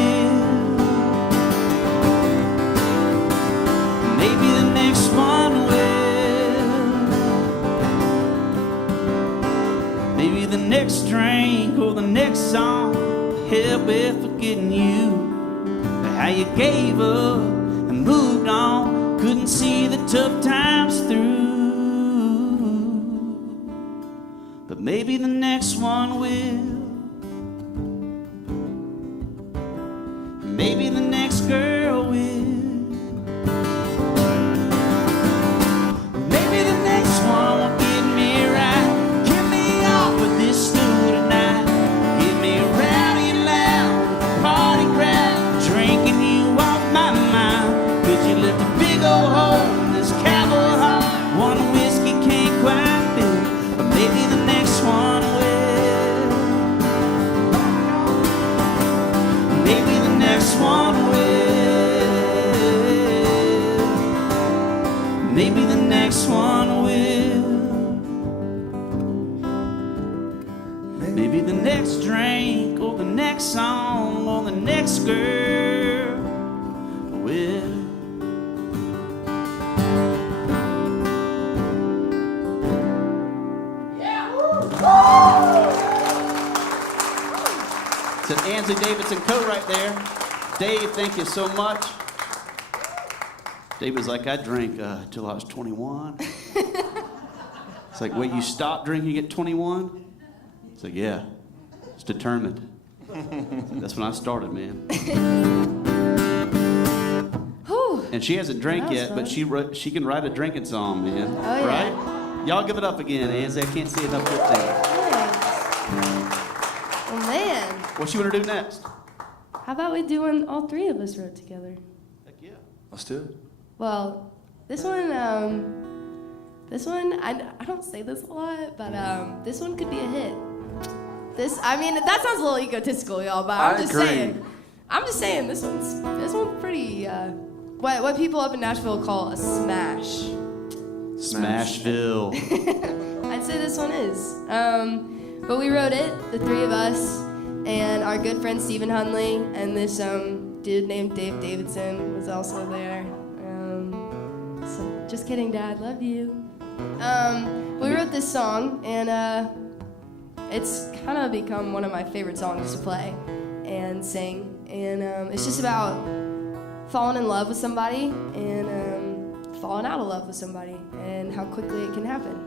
Maybe the next one will. Maybe the next drink or the next song help with forgetting you. How you gave up and moved on, couldn't see the tough times through. But maybe the next one will. Maybe the next girl will. Maybe the next one will get me right. Get me off of this stool tonight. Get me rowdy and loud with the party crowd, drinking you off my mind. 'Cause you left a big old hole in this cowboy heart. One whiskey can't quite fill, but maybe the next one will. Maybe the next one will. Maybe the next one will. Maybe the next drink or the next song or the next girl will. It's an Anslee Davidson coat right there. Dave, thank you so much. Dave was like, I drank till I was 21. It's like, wait, you stopped drinking at 21? It's like, yeah, it's determined. That's when I started, man. And she hasn't drank That was yet, but fun. she can write a drinking song, man. Oh, yeah. Right? Y'all give it up again, Anslee. I can't see enough good things. Oh man, What you want to do next? how about we do one all three of us wrote together? Heck yeah. Let's do it. Well, this one, I don't say this a lot, but this one could be a hit. That sounds a little egotistical, y'all, but I'm just saying, this one's pretty, what people up in Nashville call a smash. Smashville. I'd say this one is. But we wrote it, the three of us, and our good friend Stephen Hunley, and this dude named Dave Davidson was also there. So just kidding, Dad, love you. We wrote this song, and it's kind of become one of my favorite songs to play and sing. And it's just about falling in love with somebody and falling out of love with somebody and how quickly it can happen.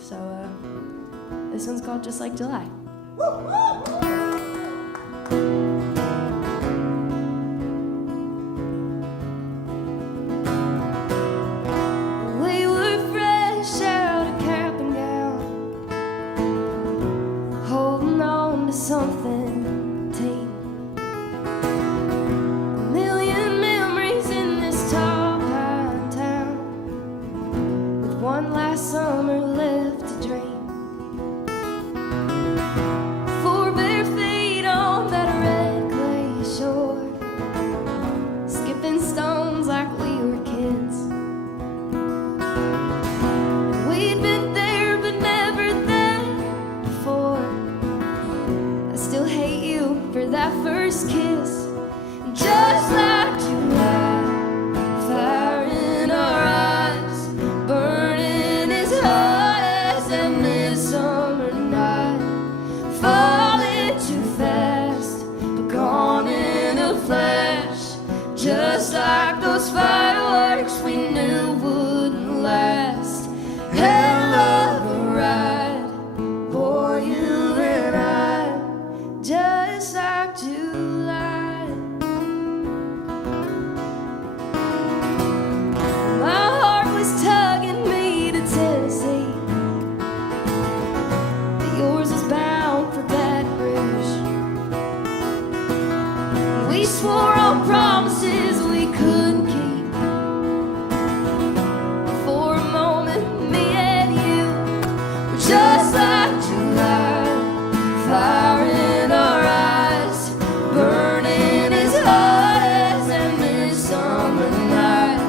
So this one's called Just Like July. We were fresh out of cap and gown, holding on to something tame. A million memories in this tall pine town, with one last summer left to dream. 4 bare feet on that red clay shore, skipping stones like we were kids. We'd been there but never there before. I still hate you for that first kiss. Just like July, fire in our eyes, burning as hot as that midsummer night. Falling too fast, but gone in a flash. Just like those fireworks we knew wouldn't last. Hell of a ride, boy, you and I, just like July. My heart was tugging me to Tennessee, but yours was bound for Baton Rouge. We swore on promises we couldn't keep. For a moment, me and you were just like July, fire in our eyes, burning as hot as that midsummer night.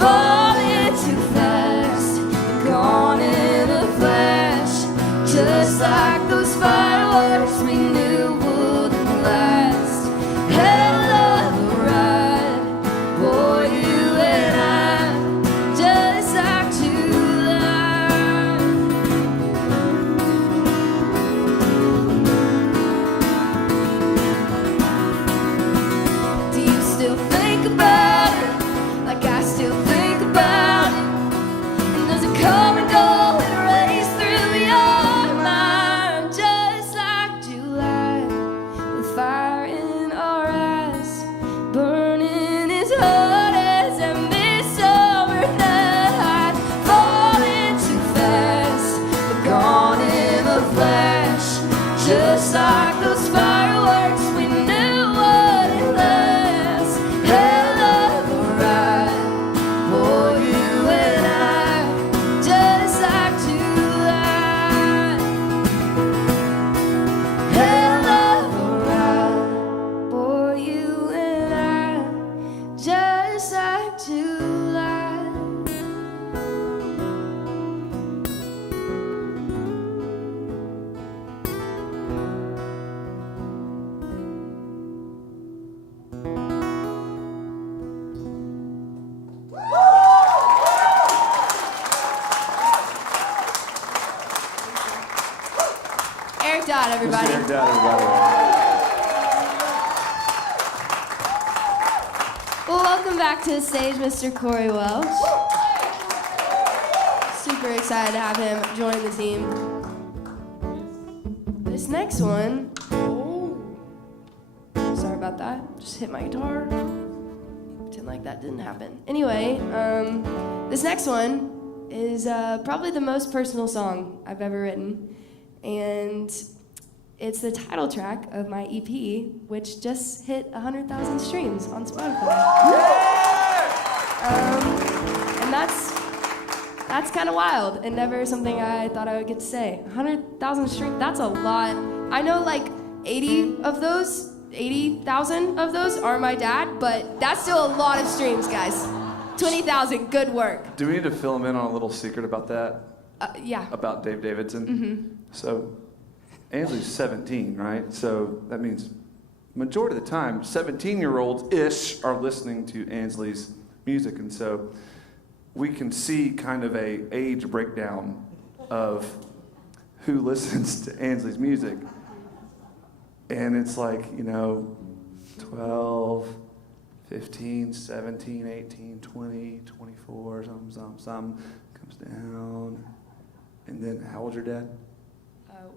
Falling too fast, gone in a flash. Just like those fireworks we knew wouldn't last. Hell of a ride, boy, you and I, just like July. Do you still think about it, like I still think about it? And does it come and go and race through your mind? Just like July, with fire in our eyes, burning as hot as that midsummer night. Falling too fast, but gone in a flash. Just like those fireworks we knew wouldn't last. Hell of a ride, boy, you and I, just like July. Hell of a ride, boy, you and I, just like July. Eric Dodd, everybody. Eric Dodd, everybody. Well, welcome back to the stage, Mr. Corey Welch. Super excited to have him join the team. This next one, sorry about that. Just hit my guitar. Pretend like that didn't happen. Anyway, this next one is probably the most personal song I've ever written. And it's the title track of my EP, which just hit 100,000 streams on Spotify. And that's kind of wild and never something I thought I would get to say. 100,000 streams, that's a lot. I know like 80,000 of those are my dad, but that's still a lot of streams, guys. 20,000, good work. Do we need to fill him in on a little secret about that? Yeah. About Dave Davidson? Mm-hmm. So, Anslee's 17, right? So that means majority of the time, 17-year-olds-ish are listening to Anslee's music, and so we can see kind of a age breakdown of who listens to Anslee's music. And it's like, 12, 15, 17, 18, 20, 24, some comes down. And then, how old's your dad?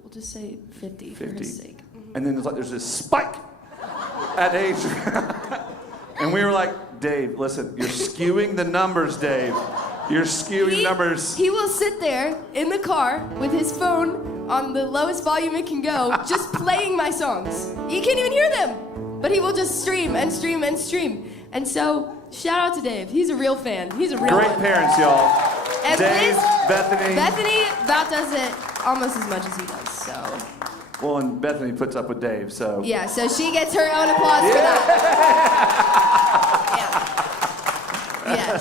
We'll just say 50 for his sake. Mm-hmm. And then there's this spike at age. And we were like, Dave, listen, you're skewing the numbers, Dave. You're skewing numbers. He will sit there in the car with his phone on the lowest volume it can go, just playing my songs. You can't even hear them. But he will just stream and stream and stream. And so, shout out to Dave. He's a real fan. He's a real Great one. parents, y'all. And Dave, Liz, Bethany. Bethany about does it almost as much as he does, so. Well, and Bethany puts up with Dave, so. Yeah, so she gets her own applause for that. Yeah.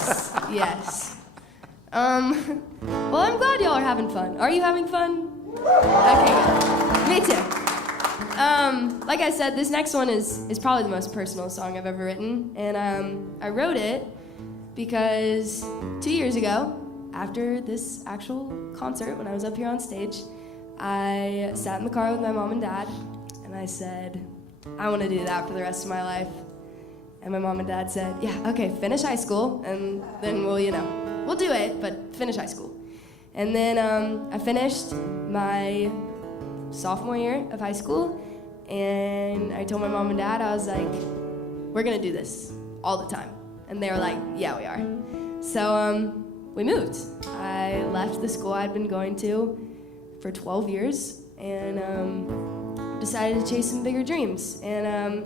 Yes. Well, I'm glad y'all are having fun. Are you having fun? Okay, good. Me too. Like I said, this next one is probably the most personal song I've ever written, and I wrote it because 2 years ago, after this actual concert, when I was up here on stage, I sat in the car with my mom and dad, and I said, I want to do that for the rest of my life. And my mom and dad said, yeah, okay, finish high school, and then we'll do it, but finish high school. And then I finished my sophomore year of high school, and I told my mom and dad, I was like, we're gonna do this all the time. And they were like, yeah, we are. So we moved. I left the school I'd been going to for 12 years and decided to chase some bigger dreams. And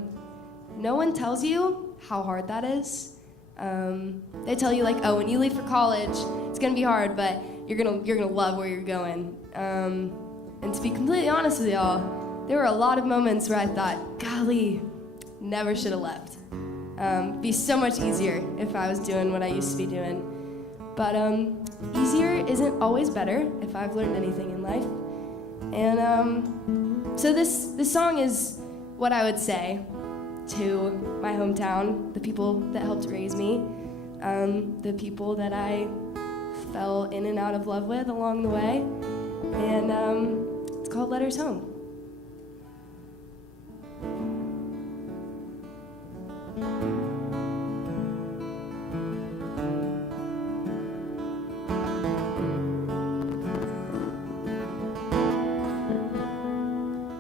no one tells you how hard that is. They tell you like, oh, when you leave for college, it's gonna be hard, but you're gonna love where you're going. And to be completely honest with y'all, there were a lot of moments where I thought, golly, never should have left. Be so much easier if I was doing what I used to be doing. But easier isn't always better, if I've learned anything in life. And so this song is what I would say to my hometown, the people that helped raise me, the people that I fell in and out of love with along the way. And it's called Letters Home.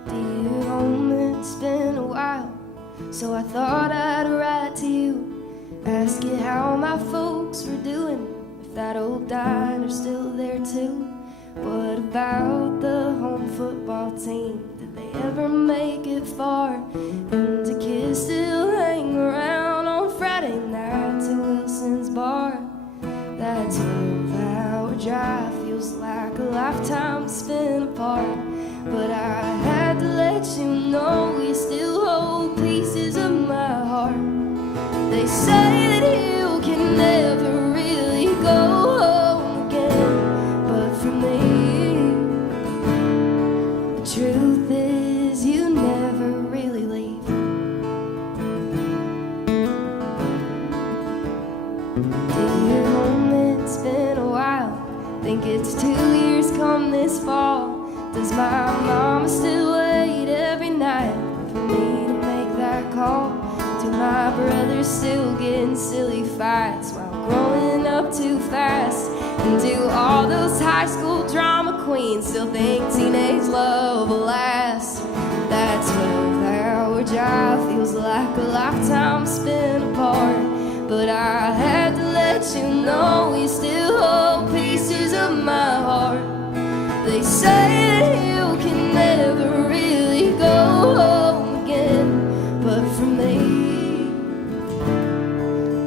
Dear home, it's been a while, so I thought I'd write to you, ask you how my folks were doing, if that old diner's still there too. What about the home football team? Did they ever make it far? And do kids still hang around on Friday nights at Wilson's bar? That 12-hour drive feels like a lifetime spent apart. But I had to let you know you still hold pieces of my heart. They say that you can never really go home again, but for me, the truth is you never really leave. Dear home, it's been a while, think it's 2 years come this fall. Does my mama still wait every night for me to make that call? Do my brothers still get in silly fights while growing up too fast? And do all those high school drama queens still think teenage love will last? That 12-hour drive feels like a lifetime spent apart. but I had to let you know we still hold pieces of my heart. They say you can never really go home again, but for me,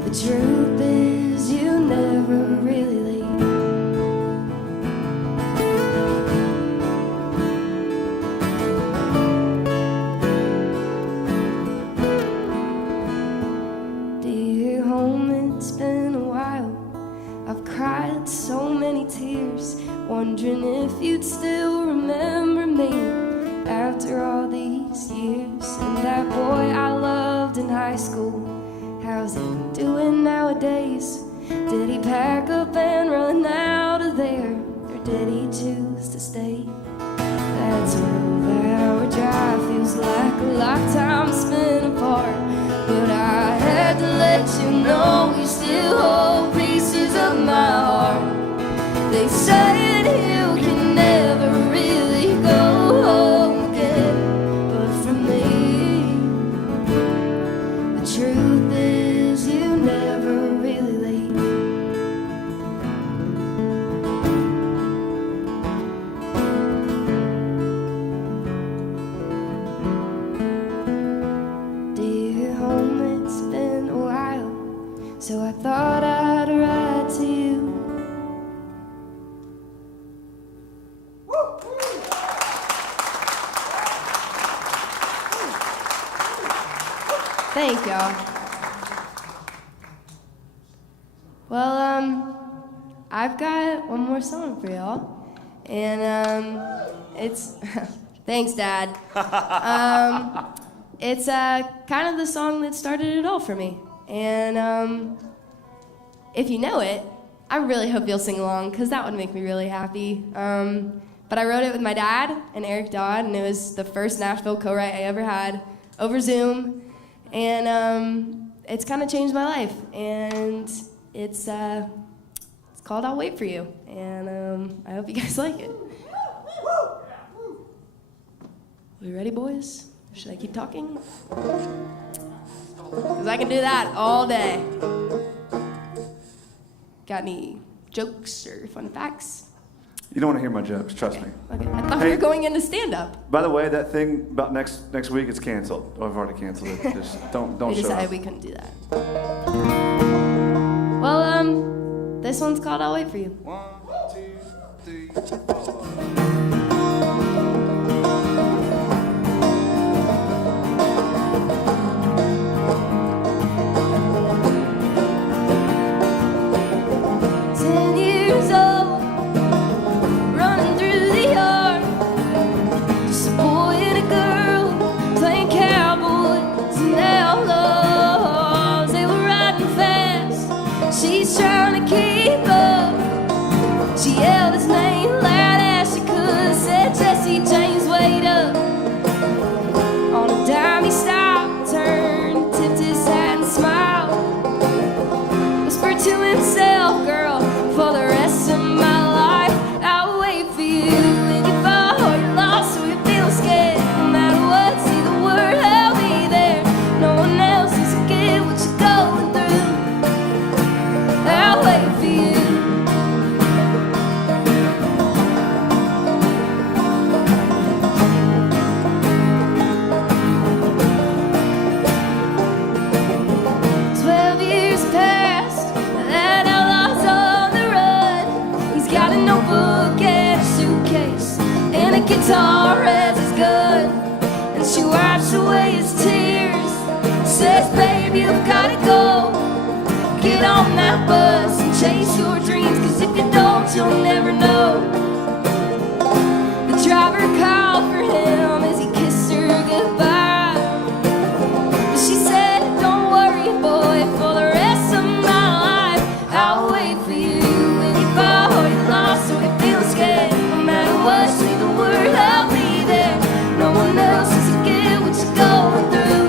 the truth is you never really leave. Dear home, it's been a while. I've cried so many tears, wondering if you'd still remember me after all these years. And that boy I loved in high school, how's he doing nowadays? Did he pack up and run out of there, or did he choose to stay? That 12-hour drive feels like a lifetime spent apart, but I had to let you know you still hold pieces of my heart. They said you can never really go home again, but for me, the truth is you never really leave. Dear home, it's been a while, so I thought I'd write to you. Thank y'all. Well, I've got one more song for y'all, and it's thanks, Dad. It's kind of the song that started it all for me, and if you know it, I really hope you'll sing along, because that would make me really happy. But I wrote it with my dad and Eric Dodd, and it was the first Nashville co-write I ever had over Zoom. And it's kind of changed my life, and it's called "I'll Wait for You," and I hope you guys like it. We ready, boys? Should I keep talking? Because I can do that all day. Got any jokes or fun facts? You don't want to hear my jokes, trust me. Okay. I thought we were going into stand-up. By the way, that thing about next week, it's canceled. Oh, I've already canceled it. Just don't We show decided up. we couldn't do that. Well, this one's called "I'll Wait for You." 1, 2, 3, 4. She's trying to keep up. She yelled his name loud as she could. Said, "Jesse James, wait up." On a dime he stopped, turned, tipped his hat and smiled. Whispered to himself, "Girl, for the rest of my life, I'll wait for you. When you fall or you're lost or you feel scared, no matter what, say the word, I'll be there. No one else is to get what you're going through. I'll wait for you." That outlaw's on the run. He's got a notebook and a suitcase and a guitar as his gun. And she wipes away his tears, says, "Baby, you've gotta go. Get on that bus and chase your dreams, 'cause if you don't, you'll never know." The driver called for him as he kissed her goodbye. But she said, "Don't worry, boy, for the rest of my life, I'll wait for you. When you fall or you're lost or you feel scared, no matter what, say the word, I'll be there. No one else is to get what you're going through.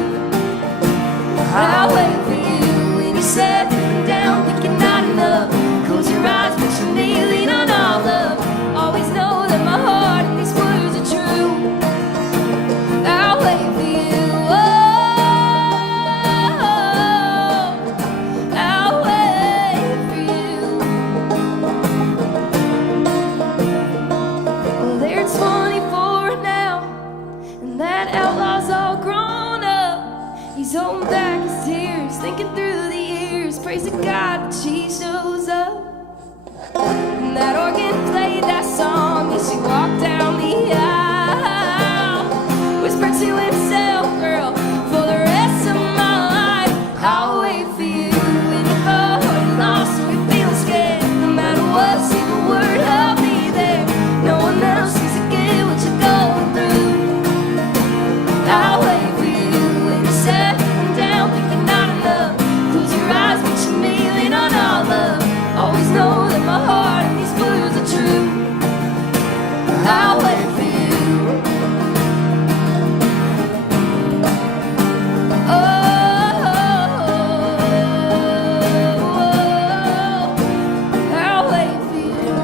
I'll wait for you." When you said, "Down, think you're not enough. Close your eyes, picture me, lean on all love. Always know that my heart and these words are true. He's holding back his tears, thinking through the years, praising God when she shows up. And that organ played that song as she walked down the aisle. Whispered to himself, girl, for the rest of my life, I'll wait for you in the boat and lost or you're feeling scared. No matter what, say the word, I'll be there. No one else sees to get what you're going through. I'll wait for you when you're settling down, thinking not enough. Close your eyes, but you may lean on all love. Always know that my heart and these words are true. I'll wait for you. Oh, I'll wait for you.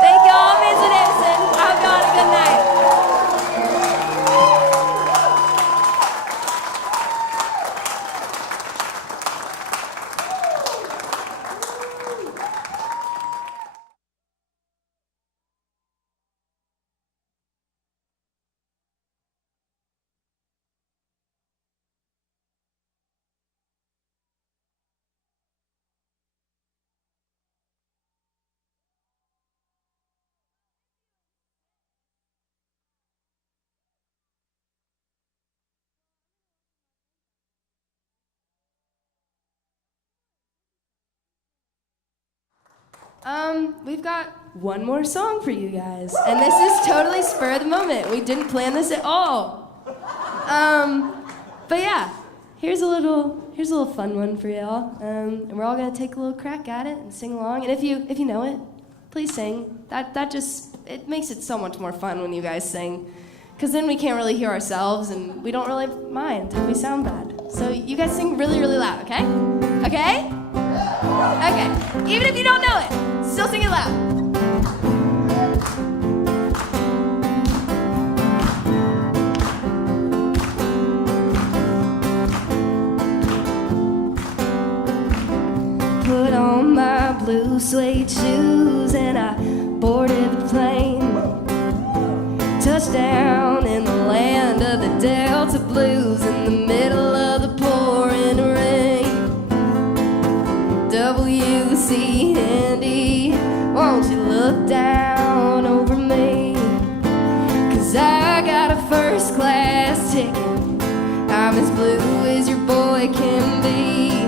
Thank y'all, Mr. Davidson. I've got a good night. We've got one more song for you guys, and this is totally spur of the moment. We didn't plan this at all. But yeah, here's a little fun one for y'all, and we're all gonna take a little crack at it and sing along. And if you know it, please sing. That just it makes it so much more fun when you guys sing, because then we can't really hear ourselves, and we don't really mind if we sound bad. So you guys sing really, really loud, okay? Okay? Okay. Even if you don't know it, still sing it loud. Put on my blue suede shoes and I boarded the plane. Touchdown in the land of the Delta Blues in the middle of the pouring rain. W.C. Handy, won't you look down over me? 'Cause I got a first class ticket. I'm as blue as your boy can be.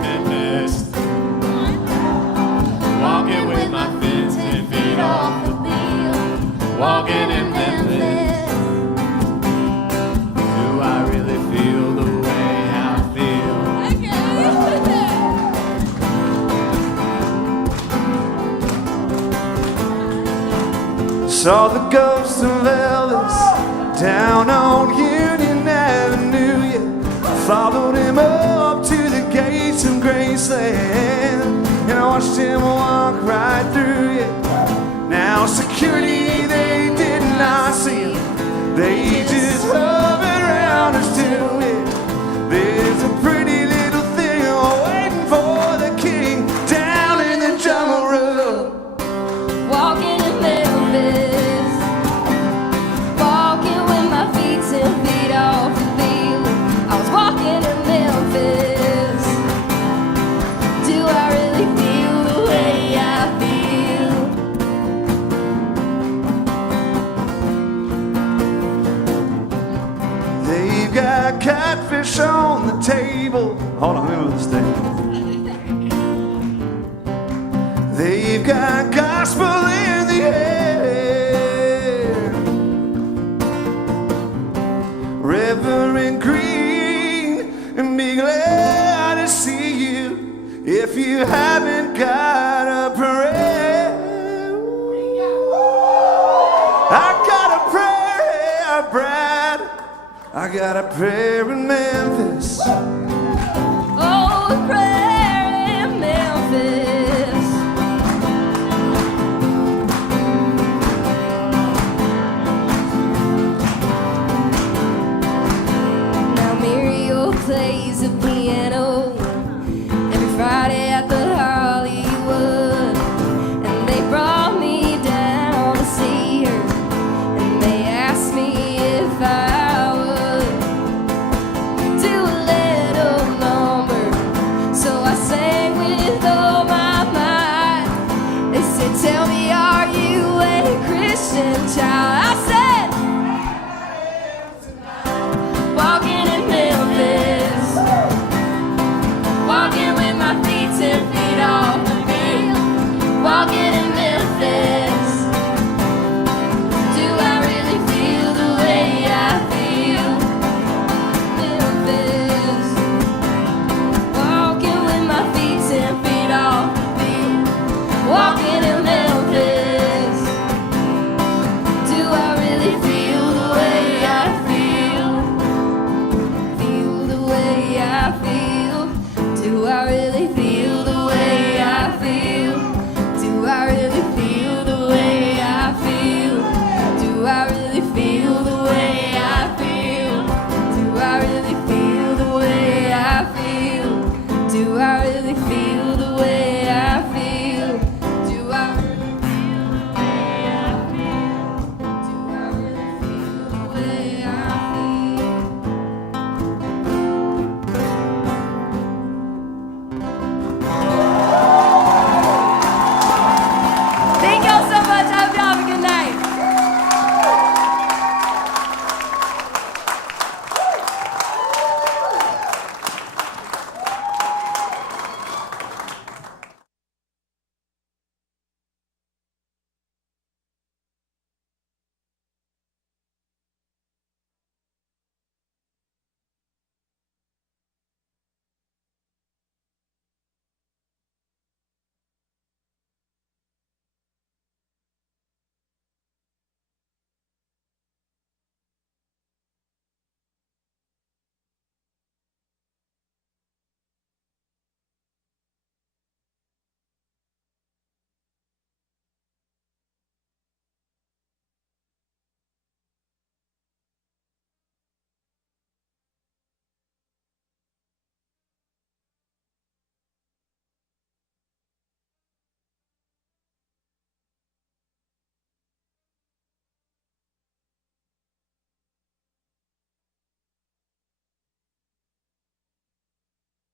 Memphis, walking with my fins 10 feet off the field. Walking in Memphis, do I really feel the way I feel? Saw the ghost of Elvis down on Union Avenue. Yeah, followed him up to the gates of Graceland, and I watched him walk right through it. Now security, they did not see him. They just hovered around us till it. There's a pretty little thing waiting for the king down in the jungle room. Walking in Memphis, walking with my feet 10 feet off the field. I was walking in Memphis. Do I really feel the way I feel? They've got catfish on the table. Hold on, let me move this thing. They've got gospel in the air. Reverend Green, and be glad to see you if you haven't got a prayer. I got a prayer, Brad. I got a prayer in Memphis.